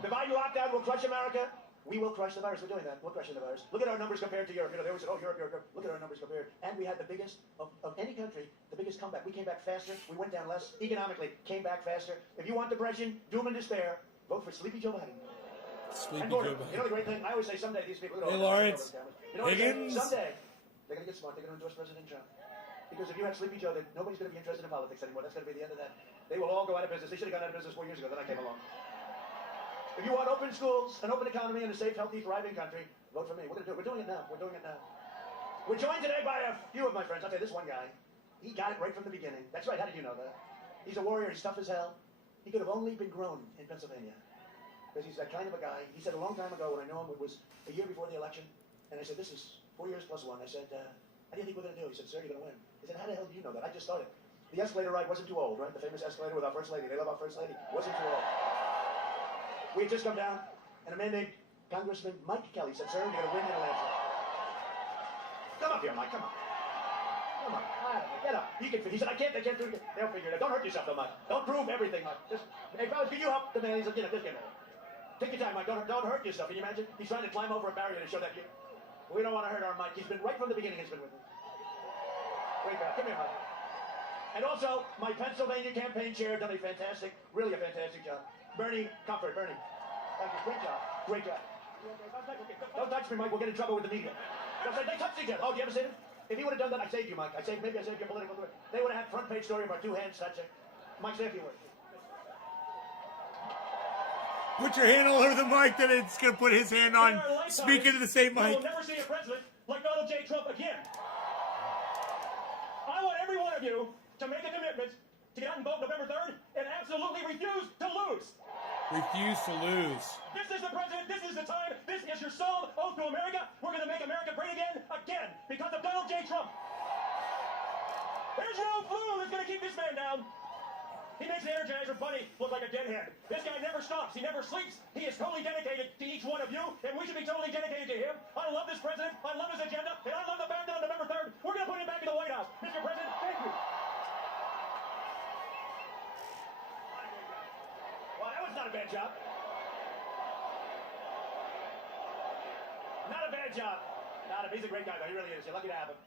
The Biden lockdown will crush America. We will crush the virus. We're doing that. We're crushing the virus. Look at our numbers compared to Europe. You know, they always said, oh, Europe. Look at our numbers compared. And we had the biggest, of any country, the biggest comeback. We came back faster. We went down less. Economically, came back faster. If you want depression, doom and despair, vote for Sleepy Joe Biden. Sleepy And Gordon, Joe Biden. you know the great thing? I always say someday these people... Hey, Lawrence. You know what Higgins. someday, they're going to get smart. They're going to endorse President Trump. Because if you have Sleepy Joe, then nobody's going to be interested in politics anymore. That's going to be the end of that. They will all go out of business. They should have gone out of business 4 years ago. Then I came along. If you want open schools, an open economy, and a safe, healthy, thriving country, vote for me. We're going to do it. We're doing it now. We're doing it now. We're joined today by a few of my friends. I'll tell you, this one guy, he got it right from the beginning. That's right. How did you know that? He's a warrior. He's tough as hell. He could have only been grown in Pennsylvania. Because he's that kind of a guy. He said a long time ago when I knew him, it was a year before the election, and I said, this is 4 years plus one. I said, how do you think we're going to do? He said, sir, you're going to win. He said, how the hell do you know that? I just started. The escalator ride wasn't too old, right? The famous escalator with our First Lady. They love our First Lady. Wasn't too old. We had just come down, and a man named Congressman Mike Kelly said, sir, you're going to win in a landslide. Come up here, Mike. Come on. Come on. Get up. You can. He said, I can't do it. They'll figure it out. Don't hurt yourself though, Mike. Don't prove everything, Mike. Just, hey, fellas, can you help the man? He said, just get it. Take your time, Mike. Don't hurt yourself. Can you imagine? He's trying to climb over a barrier to show that you... We don't want to hurt our Mike. He's been right from the beginning. He's been with me. Great guy. Come here, Mike. And also, my Pennsylvania campaign chair done really a fantastic job. Bernie Comfort. Bernie. Thank you. Great job. Great job. Don't touch me, Mike. We'll get in trouble with the media. They touched each other. Oh, do you ever see it? If he would have done that, I saved you, Mike. Maybe I saved your political career. They would have had front page story of our two hands touching. Mike, say a few words. Put your hand all over the mic, then it's going to put his hand on speaking to the same mic. We will never see a president like Donald J. Trump again. I want every one of you to make a commitment to get out and vote November 3rd and absolutely refuse to Refuse to lose. This is the president. This is the time. This is your solemn oath to America. We're going to make America great again, because of Donald J. Trump. There's no flu that's going to keep this man down. He makes the Energizer Bunny look like a deadhead. This guy never stops. He never sleeps. He is totally dedicated to each one of you, and we should be totally dedicated to him. I love this president. I love his agenda, and I love the fact that on November 3rd, we're going to put him back in the White House. Mr. President, thank you. Well, that was not a bad job. Not a bad job. He's a great guy, though. He really is. You're lucky to have him.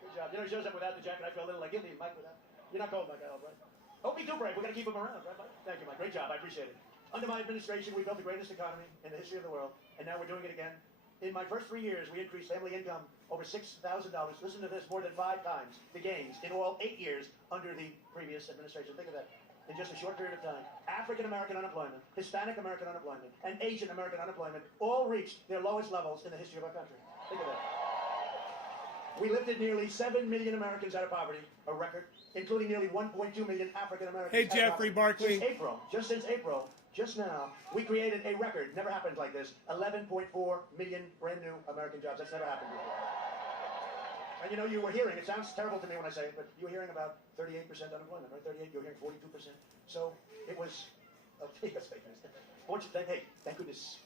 Good job. You know, he shows up without the jacket. I feel a little like, give me Mike without. You're not cold, Mike, I hope, right? Don't be too brave. We're going to keep him around, right, Mike? Thank you, Mike. Great job. I appreciate it. Under my administration, we built the greatest economy in the history of the world, and now we're doing it again. In my first 3 years, we increased family income over $6,000. Listen to this, more than 5 times the gains in all 8 years under the previous administration. Think of that. In just a short period of time, African American unemployment, Hispanic American unemployment, and Asian American unemployment all reached their lowest levels in the history of our country. Think of that. We lifted nearly 7 million Americans out of poverty, a record, including nearly 1.2 million African Americans. Hey, Jeffrey Barkley. Since April, just now, we created a record, never happened like this, 11.4 million brand new American jobs. That's never happened before. And you know, you were hearing, it sounds terrible to me when I say it, but you were hearing about 38% unemployment, right? 38, you were hearing 42%. So it was, thank goodness.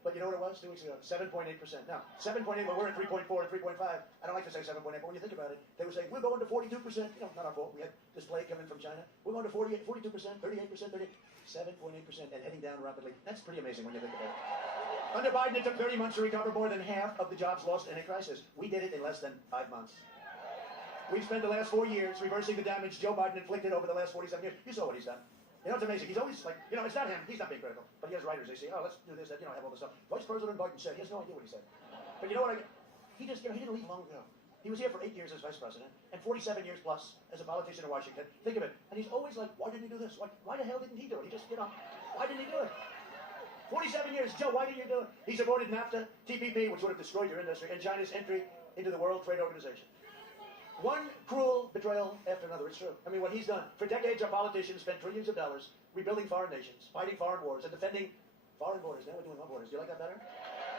But you know what it was 2 weeks ago? 7.8%. Now, 7.8, well, we're at 3.4 and 3.5. I don't like to say 7.8, but when you think about it, they were saying, we're going to 42%. You know, not our fault. We had this plague coming from China. We're going to 42%, 38%, 7.8%, and heading down rapidly. That's pretty amazing when you think about it. Under Biden, it took 30 months to recover more than half of the jobs lost in a crisis. We did it in less than 5 months. We've spent the last 4 years reversing the damage Joe Biden inflicted over the last 47 years. You saw what he's done. You know, it's amazing. He's always like, you know, it's not him. He's not being critical. But he has writers. They say, oh, let's do this, that, you know, I have all this stuff. Vice President Biden said. He has no idea what he said. But you know what? He just, you know, he didn't leave long ago. He was here for 8 years as vice president and 47 years plus as a politician in Washington. Think of it. And he's always like, why didn't he do this? Why the hell didn't he do it? He just, you know, why didn't he do it? 47 years. Joe, why didn't you do it? He supported NAFTA, TPP, which would have destroyed your industry, and China's entry into the World Trade Organization. One cruel betrayal after another. It's true. I mean, what he's done. For decades, our politicians spent trillions of dollars rebuilding foreign nations, fighting foreign wars, and defending foreign borders. Now we're doing our borders. Do you like that better?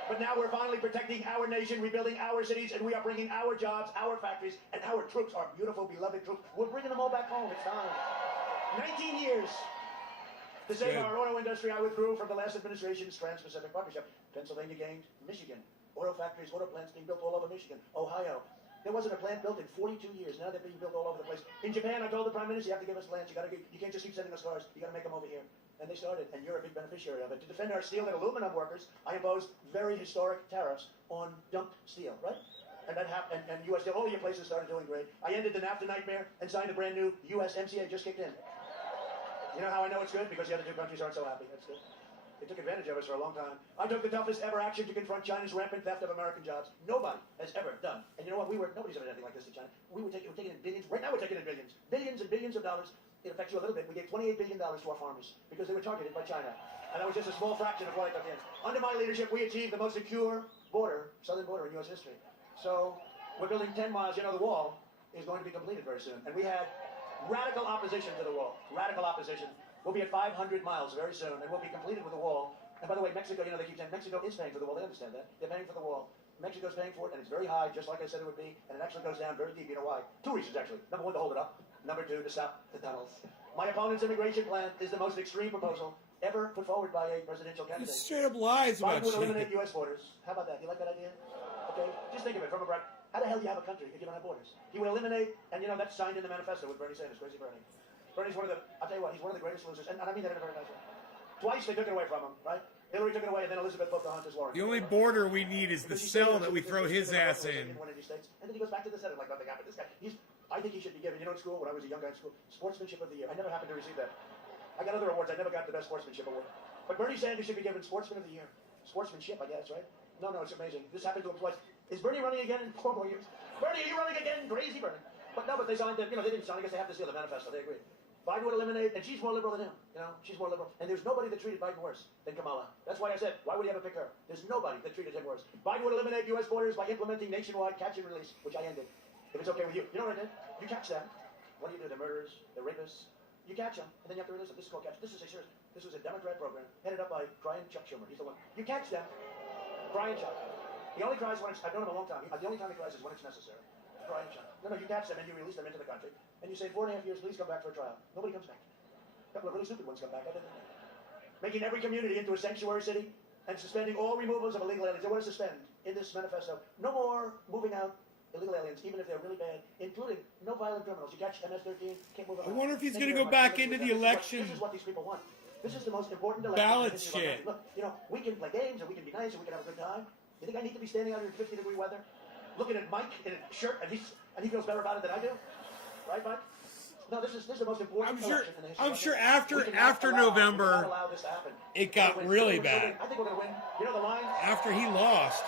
But now we're finally protecting our nation, rebuilding our cities, and we are bringing our jobs, our factories, and our troops, our beautiful, beloved troops. We're bringing them all back home. It's time. 19 years. To save our auto industry, I withdrew from the last administration's Trans-Pacific Partnership. Pennsylvania gained Michigan. Auto factories, auto plants being built all over Michigan. Ohio. There wasn't a plant built in 42 years. Now they're being built all over the place. In Japan, I told the Prime Minister, you have to give us land. You can't just keep sending us cars. You got to make them over here. And they started, and you're a big beneficiary of it. To defend our steel and aluminum workers, I imposed very historic tariffs on dumped steel, right? And that happened, and U.S. Steel, all of your places started doing great. I ended the NAFTA nightmare and signed a brand new USMCA, just kicked in. You know how I know it's good? Because the other 2 countries aren't so happy. That's good. They took advantage of us for a long time. I took the toughest ever action to confront China's rampant theft of American jobs. Nobody has ever done. And you know what? Nobody's ever done anything like this to China. We're taking in billions. Right now we're taking in billions. Billions and billions of dollars. It affects you a little bit. We gave $28 billion to our farmers because they were targeted by China. And that was just a small fraction of what I took in. Under my leadership, we achieved the most secure border, southern border in U.S. history. So we're building 10 miles. You know, the wall is going to be completed very soon. And we had radical opposition to the wall. Radical opposition. We'll be at 500 miles very soon, and we'll be completed with the wall. And by the way, Mexico, you know, they keep saying Mexico is paying for the wall. They understand that. They're paying for the wall. Mexico's paying for it, and it's very high, just like I said it would be, and it actually goes down very deep. You know why? 2 reasons, actually. Number 1, to hold it up. Number 2, to stop the tunnels. My opponent's immigration plan is the most extreme proposal ever put forward by a presidential candidate. He straight up lies about Biden would shit. eliminate U.S. borders. How about that? You like that idea? Okay? Just think of it from a break. How the hell do you have a country if you don't have borders? He would eliminate, and you know, that's signed in the manifesto with Bernie Sanders, Crazy Bernie. Bernie's one of the, I'll tell you what, he's one of the greatest losers, and I mean that in a very nice way. Twice they took it away from him, right? Hillary took it away, and then Elizabeth Pocahontas Warren. The only border we need is the cell that we throw his ass in. One of these states, and then he goes back to the Senate like nothing happened. This guy, I think he should be given, you know, in school, when I was a young guy in school, Sportsmanship of the Year. I never happened to receive that. I got other awards. I never got the Best Sportsmanship Award. But Bernie Sanders should be given Sportsman of the Year. Sportsmanship, I guess, right? No, it's amazing. This happened to him twice. Is Bernie running again in 4 more years? Bernie, are you running again? Crazy Bernie. But no, but they signed it. You know, they didn't sign. I guess they have to seal the manifesto. They agreed. Biden would eliminate, and she's more liberal than him. You know, she's more liberal. And there's nobody that treated Biden worse than Kamala. That's why I said, why would he ever pick her? There's nobody that treated him worse. Biden would eliminate U.S. borders by implementing nationwide catch and release, which I ended. If it's okay with you. You know what I did? You catch them. What do? They're murderers, they're rapists, You catch them, and then you have to release them. This is called catch. This is a serious. This was a Democrat program headed up by Brian Chuck Schumer. He's the one. You catch them, Brian Chuck. He only cries when it's. I've known him a long time. The only time he cries is when it's necessary. Brian Chuck. No, you catch them and you release them into the country, and you say 4.5 years, please come back for a trial. Nobody comes back. A couple of really stupid ones come back. Making every community into a sanctuary city and suspending all removals of illegal aliens. They want to suspend in this manifesto. No more moving out illegal aliens, even if they're really bad, including no violent criminals. You catch MS-13, can't move them. I wonder if he's Thank going you to go very much. back into the election. This is what these people want. This is the most important election. Ballot in the history of our shit. country. Look, you know, we can play games and we can be nice and we can have a good time. You think I need to be standing out here in 50-degree weather, looking at Mike in a shirt, and he feels better about it than I do, right, Mike? No, this is the most important election in the history. I'm of sure our country. after November, allow this to happen. it got really bad. I think we're going to win. You know the lines. After he lost.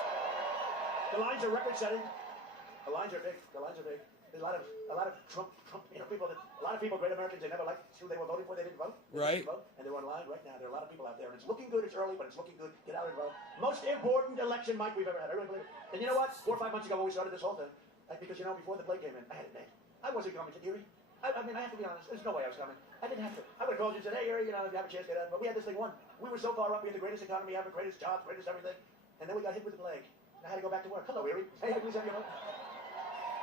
The lines are record-setting. The lines are big. The lines are big. There's a lot of Trump, you know, people a lot of people, great Americans, they never liked who they were voting for. They didn't vote. Right. Vote, and they're online right now. There are a lot of people out there, and it's looking good. It's early, but it's looking good. Get out and vote. Most important election, Mike, we've ever had. I really believe it. And you know what? 4 or 5 months ago when we started this whole thing, because, you know, before the plague came in, I had it made. I wasn't coming to Erie. I mean, I have to be honest. There's no way I was coming. I didn't have to. I would have called you and said, hey, Erie, you know, if you have a chance, get out. But we had this thing won. We were so far up. We had the greatest economy ever, greatest jobs, greatest everything. And then we got hit with the plague. And I had to go back to work. Hello, Erie. Hey, please have your vote.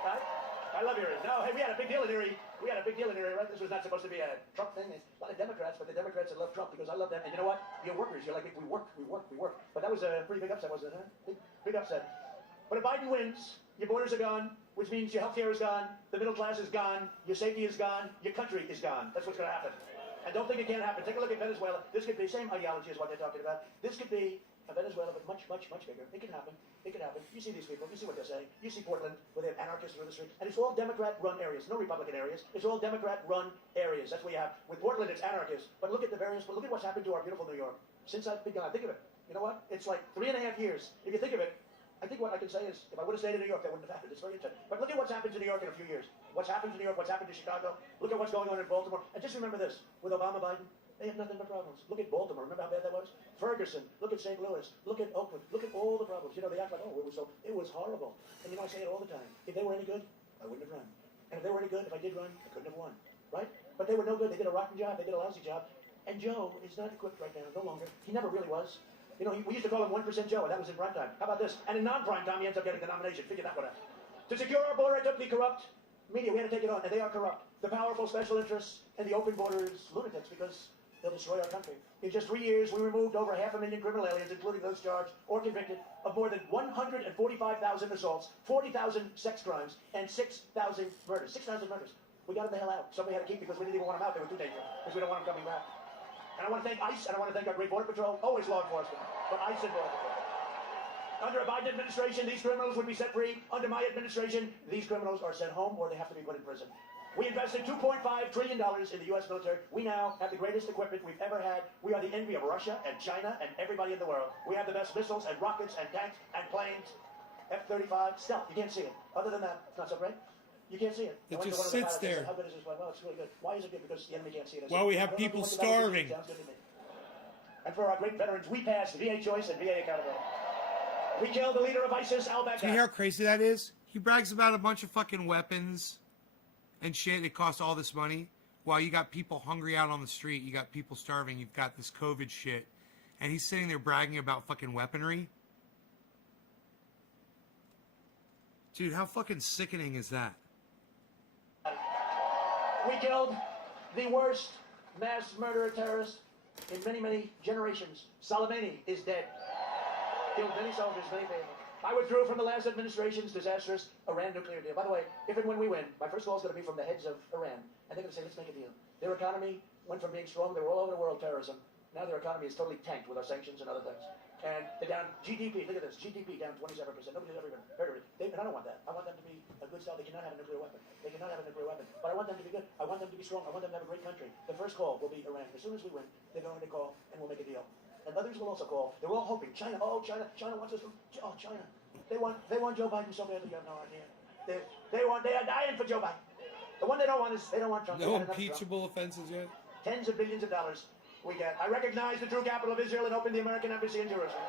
Right? I love Erie. No, hey, we had a big deal in Erie. We had a big deal in Erie, right? This was not supposed to be a Trump thing. There's a lot of Democrats, but the Democrats that love Trump because I love them. And you know what? You're workers. You're like, we work. But that was a pretty big upset, wasn't it? Huh? Big upset. But if Biden wins, your borders are gone, which means your health care is gone, the middle class is gone, your safety is gone, your country is gone. That's what's going to happen. And don't think it can't happen. Take a look at Venezuela. This could be the same ideology as what they're talking about. This could be a Venezuela, but much, much, much bigger. It can happen. It can happen. You see these people. You see what they're saying. You see Portland, where they have anarchists through the street. And it's all Democrat-run areas, no Republican areas. It's all Democrat-run areas. That's what you have. With Portland, it's anarchists. But look at the various, look at what's happened to our beautiful New York. Since I've begun, think of it. You know what? It's like 3.5 years. If you think of it, I think what I can say is, if I would have stayed in New York, that wouldn't have happened. It's very interesting. But look at what's happened to New York in a few years. What's happened to New York, what's happened to Chicago. Look at what's going on in Baltimore. And just remember this, with Obama, Biden, they have nothing but problems. Look at Baltimore. Remember how bad that was? Ferguson. Look at St. Louis. Look at Oakland. Look at all the problems. You know, they act like, oh, it was horrible. And you know, I say it all the time. If they were any good, I wouldn't have run. And if they were any good, if I did run, I couldn't have won. Right? But they were no good. They did a rotten job. They did a lousy job. And Joe is not equipped right now, no longer. He never really was. You know, we used to call him 1% Joe, and that was in prime time. How about this? And in non-prime time, he ends up getting the nomination. Figure that one out. To secure our border, I took the corrupt media. We had to take it on, and they are corrupt. The powerful special interests and the open borders lunatics, because they'll destroy our country. In just 3 years, we removed over 500,000 criminal aliens, including those charged or convicted of more than 145,000 assaults, 40,000 sex crimes, and 6,000 murders. 6,000 murders. We got them the hell out. Somebody had to keep because we didn't even want them out. They were too dangerous because we don't want them coming back. And I want to thank ICE, and I want to thank our great Border Patrol, always law enforcement, but ICE and Border Patrol. Under a Biden administration, these criminals would be set free. Under my administration, these criminals are sent home or they have to be put in prison. We invested $2.5 trillion in the U.S. military. We now have the greatest equipment we've ever had. We are the envy of Russia and China and everybody in the world. We have the best missiles and rockets and tanks and planes. F-35, stealth, you can't see it. Other than that, it's not so great. You can't see it. It just sits there. How good is this? Well, it's really good. Why is it good? Because the enemy can't see it. Well, we have people starving. Sounds good to me. And for our great veterans, we passed VA choice and VA accountability. We killed the leader of ISIS, al-Baghdadi. See how crazy that is? He brags about a bunch of fucking weapons and shit. It costs all this money. While you got people hungry out on the street, you got people starving, you've got this COVID shit. And he's sitting there bragging about fucking weaponry. Dude, how fucking sickening is that? We killed the worst mass murderer terrorist in many, many generations. Soleimani is dead. Killed many soldiers, many people. I withdrew from the last administration's disastrous Iran nuclear deal. By the way, if and when we win, my first call is going to be from the heads of Iran. And they're going to say, let's make a deal. Their economy went from being strong, they were all over the world, terrorism. Now their economy is totally tanked with our sanctions and other things. And they're down, GDP, look at this, GDP down 27%. Nobody's ever even heard of it. And I don't want that. I want them to be a good style. They cannot have a nuclear weapon. They cannot have a nuclear weapon. But I want them to be good. I want them to be strong. I want them to have a great country. The first call will be Iran. As soon as we win, they're going to call and we'll make a deal. And others will also call. They're all hoping. China, oh, China wants us to, oh, China. They want Joe Biden so badly, you have no idea. They are dying for Joe Biden. The one they don't want is, they don't want Trump. No impeachable offenses yet? Tens of billions of dollars we get. I recognize the true capital of Israel and open the American embassy in Jerusalem.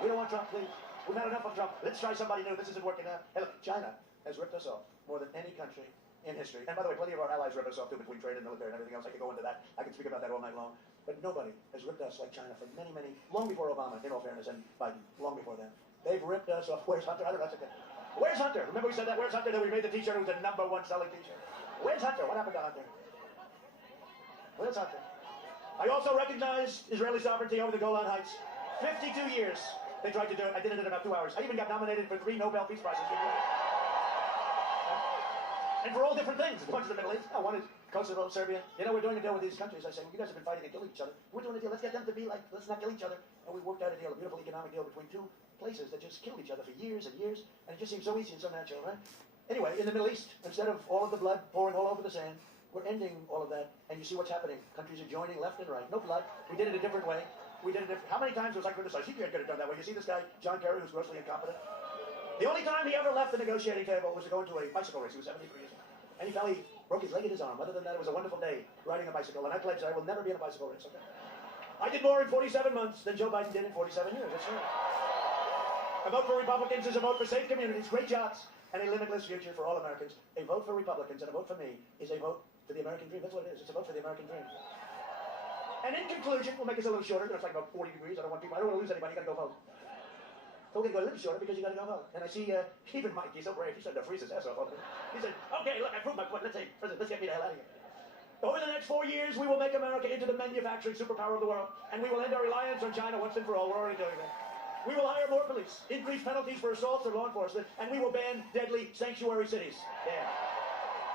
We don't want Trump, please. We've had enough of Trump. Let's try somebody new. This isn't working out. Hey, look, China has ripped us off more than any country in history. And by the way, plenty of our allies rip us off too between trade and military and everything else. I could go into that. I could speak about that all night long. But nobody has ripped us like China for many, many, long before Obama, in all fairness, and Biden, long before then. They've ripped us off. Where's Hunter? I don't know. That's okay. Where's Hunter? Remember we said that? Where's Hunter? Then we made the t-shirt. It was the #1 selling t-shirt. Where's Hunter? What happened to Hunter? Where's Hunter? I also recognize Israeli sovereignty over the Golan Heights. 52 years they tried to do it. I did it in about 2 hours. I even got nominated for 3 Nobel Peace Prizes. And for all different things. One is the Middle East. I wanted Kosovo, Serbia. You know, we're doing a deal with these countries. I say, well, you guys have been fighting and killing each other. We're doing a deal. Let's get them to be like, let's not kill each other. And we worked out a deal, a beautiful economic deal between 2 places that just killed each other for years and years. And it just seems so easy and so natural, right? Anyway, in the Middle East, instead of all of the blood pouring all over the sand, we're ending all of that. And you see what's happening. Countries are joining left and right. No blood. We did it a different way. We did it different. How many times was I criticized? He could have done that way. You see this guy, John Kerry, who's grossly incompetent? The only time he ever left the negotiating table was to go into a bicycle race. He was 73 years old. And he fell, he broke his leg and his arm. Other than that, it was a wonderful day riding a bicycle. And I pledged I will never be in a bicycle race, okay? I did more in 47 months than Joe Biden did in 47 years. That's right. A vote for Republicans is a vote for safe communities, great jobs, and a limitless future for all Americans. A vote for Republicans and a vote for me is a vote for the American dream. That's what it is. It's a vote for the American dream. And in conclusion, we'll make this a little shorter. It's like about 40 degrees. I don't want to lose anybody. You got to go vote. So we're going to go a little shorter because you got to go vote. And I see even Mike, he's so brave. He started to freeze his ass off. He said, okay, look, I proved my point. Let's say, President, let's get me the hell out of here. Over the next 4 years, we will make America into the manufacturing superpower of the world. And we will end our reliance on China once and for all. We're already doing that. We will hire more police, increase penalties for assaults or law enforcement, and we will ban deadly sanctuary cities. Yeah.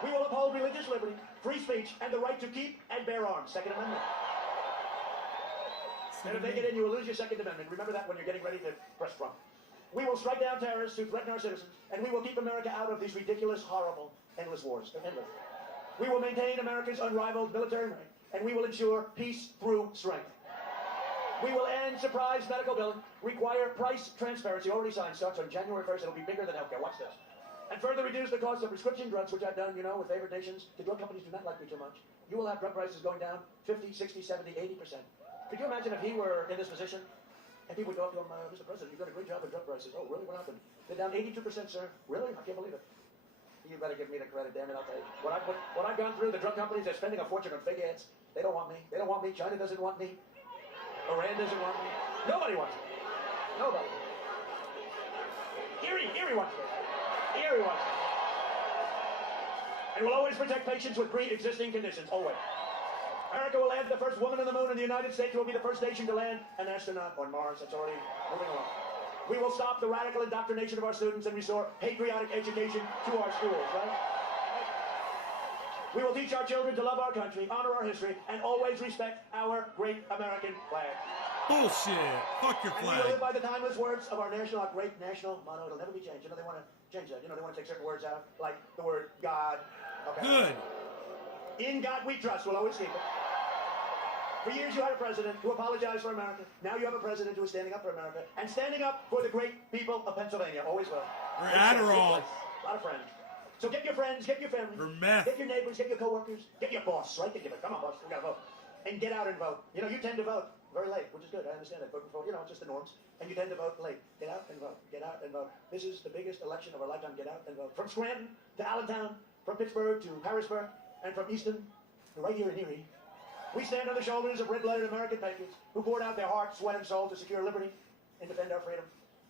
We will uphold religious liberty, free speech, and the right to keep and bear arms. Second Amendment. And if they get in, you will lose your Second Amendment. Remember that when you're getting ready to press Trump. We will strike down terrorists who threaten our citizens, and we will keep America out of these ridiculous, horrible, endless wars. They're endless. We will maintain America's unrivaled military might, and we will ensure peace through strength. We will end surprise medical billing, require price transparency, already signed, starts on January 1st. It'll be bigger than healthcare. Watch this. And further reduce the cost of prescription drugs, which I've done, with favored nations. The drug companies do not like me too much. You will have drug prices going down 50, 60, 70, 80%. Could you imagine if he were in this position and people would go up to him, Mr. President, you've done a great job with drug prices. Oh, really? What happened? They're down 82%, sir. Really? I can't believe it. You better give me the credit, damn it, I'll tell you. What I've gone through, the drug companies, they're spending a fortune on figureheads. They don't want me. They don't want me. China doesn't want me. Iran doesn't want me. Nobody wants me. Nobody. Erie wants me. Erie wants me. And we'll always protect patients with pre-existing conditions. Always. America will land the first woman on the moon, and the United States will be the first nation to land an astronaut on Mars. That's already moving along. We will stop the radical indoctrination of our students and restore patriotic education to our schools, right? We will teach our children to love our country, honor our history, and always respect our great American flag. Bullshit. Fuck your And we flag. will live by the timeless words of our great national motto. It'll never be changed. They want to change that. They want to take certain words out, like the word God. Okay. Good. In God we trust. We'll always keep it. For years you had a president who apologized for America. Now you have a president who is standing up for America and standing up for the great people of Pennsylvania. Always will. Or Adderall. A lot of friends. So get your friends, get your family, Or meth. get your neighbors, get your coworkers, get your boss, right? Come on, boss, we gotta vote. And get out and vote. You tend to vote very late, which is good. I understand that. Vote before, just the norms. And you tend to vote late. Get out and vote. Get out and vote. This is the biggest election of our lifetime. Get out and vote. From Scranton to Allentown, from Pittsburgh to Harrisburg, and from Easton to right here in Erie, we stand on the shoulders of red-blooded American patriots who poured out their heart, sweat, and soul to secure liberty and defend our freedom.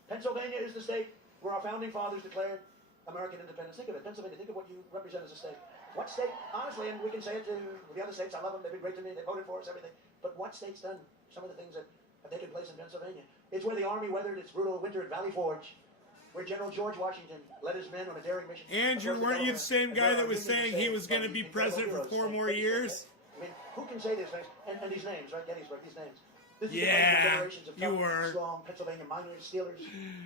Pennsylvania is the state where our founding fathers declared American independence. Think of it, Pennsylvania. Think of what you represent as a state. What state, honestly, and we can say it to the other states, I love them, they've been great to me, they voted for us, everything. But what state's done some of the things that have taken place in Pennsylvania? It's where the Army weathered its brutal winter at Valley Forge, where General George Washington led his men on a daring mission. Andrew, weren't you the same guy that was saying he was going to be president for 4 more years? I mean, who can say these things? And these names, right? Gettysburg, these names. This is Yeah, the generations of you tough, were. strong Pennsylvania miners, Steelers,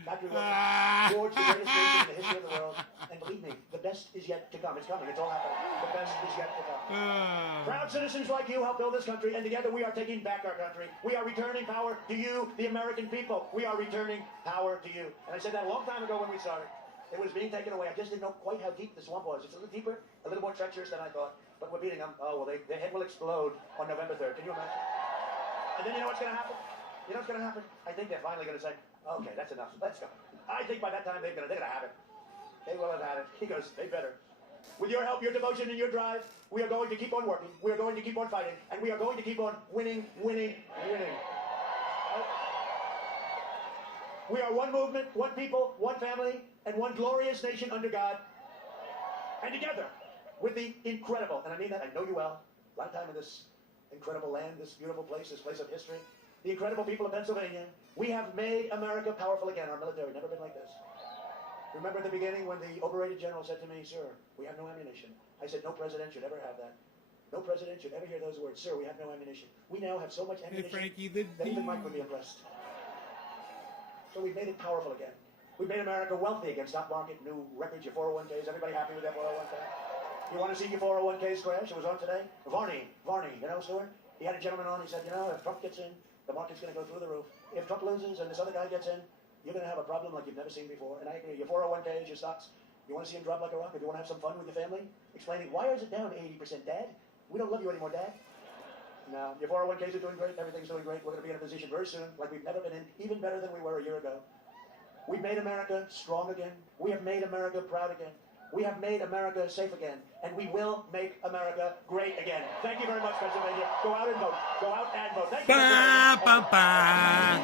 factory workers, George, the greatest nation in the history of the world. And believe me, the best is yet to come. It's coming. It's all happening. The best is yet to come. Proud citizens like you help build this country, and together we are taking back our country. We are returning power to you, the American people. We are returning power to you. And I said that a long time ago when we started. It was being taken away. I just didn't know quite how deep the swamp was. It's a little deeper, a little more treacherous than I thought. But we're beating them. Oh, well, their head will explode on November 3rd. Can you imagine? And then you know what's going to happen? You know what's going to happen? I think they're finally going to say, okay, that's enough. Let's go. I think by that time they're going to have it. They will have had it. He goes, they better. With your help, your devotion, and your drive, we are going to keep on working. We are going to keep on fighting. And we are going to keep on winning, winning, winning. We are one movement, one people, one family, and one glorious nation under God. And together, with the incredible, and I mean that, I know you well, a lot of time in this incredible land, this beautiful place, this place of history, the incredible people of Pennsylvania, we have made America powerful again. Our military, never been like this. Remember at the beginning when the overrated general said to me, sir, we have no ammunition. I said, no president should ever have that. No president should ever hear those words, sir, we have no ammunition. We now have so much ammunition that even Mike would be impressed. So we've made it powerful again. We've made America wealthy again. Stock market, new records, your 401ks. Everybody happy with their 401k? You want to see your 401ks crash? It was on today. Varney, you know, Stuart? He had a gentleman on. He said, you know, if Trump gets in, the market's going to go through the roof. If Trump loses and this other guy gets in, you're going to have a problem like you've never seen before. And I agree. Your 401ks, your stocks, you want to see them drop like a rock? If you want to have some fun with your family, explaining, why is it down 80%, Dad? We don't love you anymore, Dad. No, your 401ks are doing great. Everything's doing great. We're going to be in a position very soon like we've never been in, even better than we were a year ago. We've made America strong again. We have made America proud again. We have made America safe again. And we will make America great again. Thank you very much, Pennsylvania. Go out and vote. Go out and vote. Thank you. Ba, ba, ba.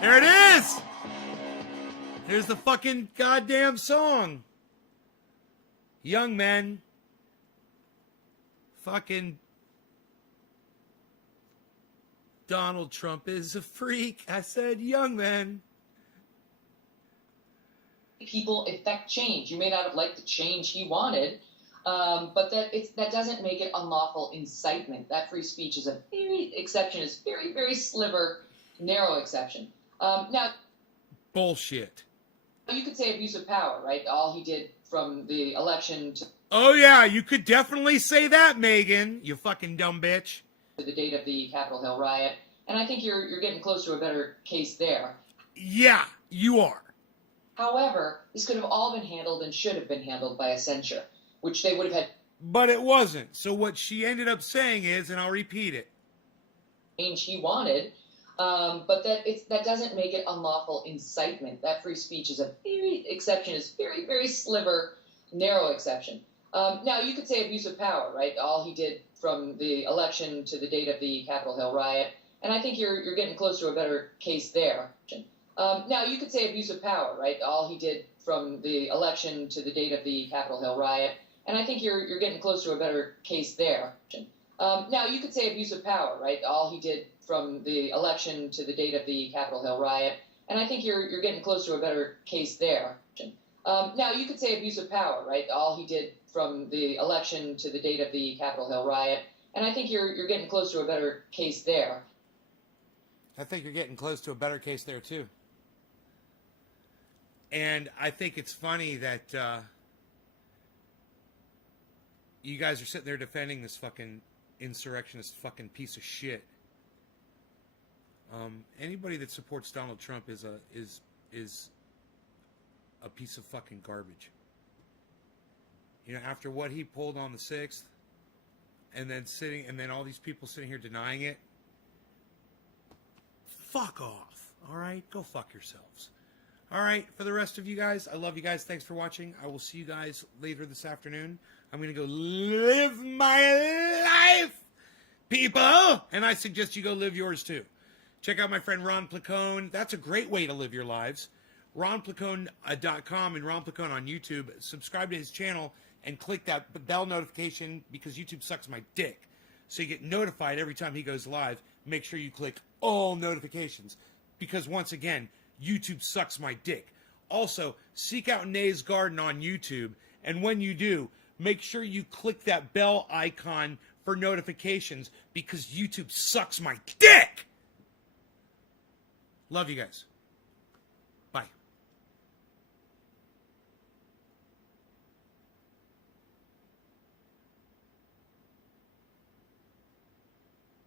There it is. Here's the fucking goddamn song. Young men. Fucking Donald Trump is a freak. I said young men. People effect change. You may not have liked the change he wanted, but that doesn't make it unlawful incitement. That free speech is a very exception, is very, very sliver, narrow exception. Now, bullshit. You could say abuse of power, right? All he did from the election to... Oh, yeah, you could definitely say that, Megan, you fucking dumb bitch. ...to the date of the Capitol Hill riot. And I think you're getting close to a better case there. Yeah, you are. However, this could have all been handled and should have been handled by a censure, which they would have had... But it wasn't. So what she ended up saying is, and I'll repeat it. ...change he wanted, but that doesn't make it unlawful incitement. That free speech is a very exception, is very, very sliver, narrow exception. Now, you could say abuse of power, right? All he did from the election to the date of the Capitol Hill riot. And I think you're getting close to a better case there. Now, you could say abuse of power, right? All he did from the election to the date of the Capitol Hill riot. And I think you're getting close to a better case there. Now, you could say abuse of power, right? All he did from the election to the date of the Capitol Hill riot. And I think you're getting close to a better case there. Now, you could say abuse of power, right? All he did from the election to the date of the Capitol Hill riot. And I think you're getting close to a better case there. I think you're getting close to a better case there, too. And I think it's funny that you guys are sitting there defending this fucking insurrectionist fucking piece of shit. Anybody that supports Donald Trump is a piece of fucking garbage. You know, after what he pulled on the 6th, and then all these people sitting here denying it, fuck off. All right, go fuck yourselves. All right, for the rest of you guys, I love you guys. Thanks for watching. I will see you guys later this afternoon. I'm going to go live my life, people. And I suggest you go live yours too. Check out my friend Ron Placone. That's a great way to live your lives. RonPlacone.com and Ron Placone on YouTube. Subscribe to his channel and click that bell notification because YouTube sucks my dick. So you get notified every time he goes live. Make sure you click all notifications because once again, YouTube sucks my dick. Also, seek out Nay's Garden on YouTube, and when you do, make sure you click that bell icon for notifications because YouTube sucks my dick. Love you guys.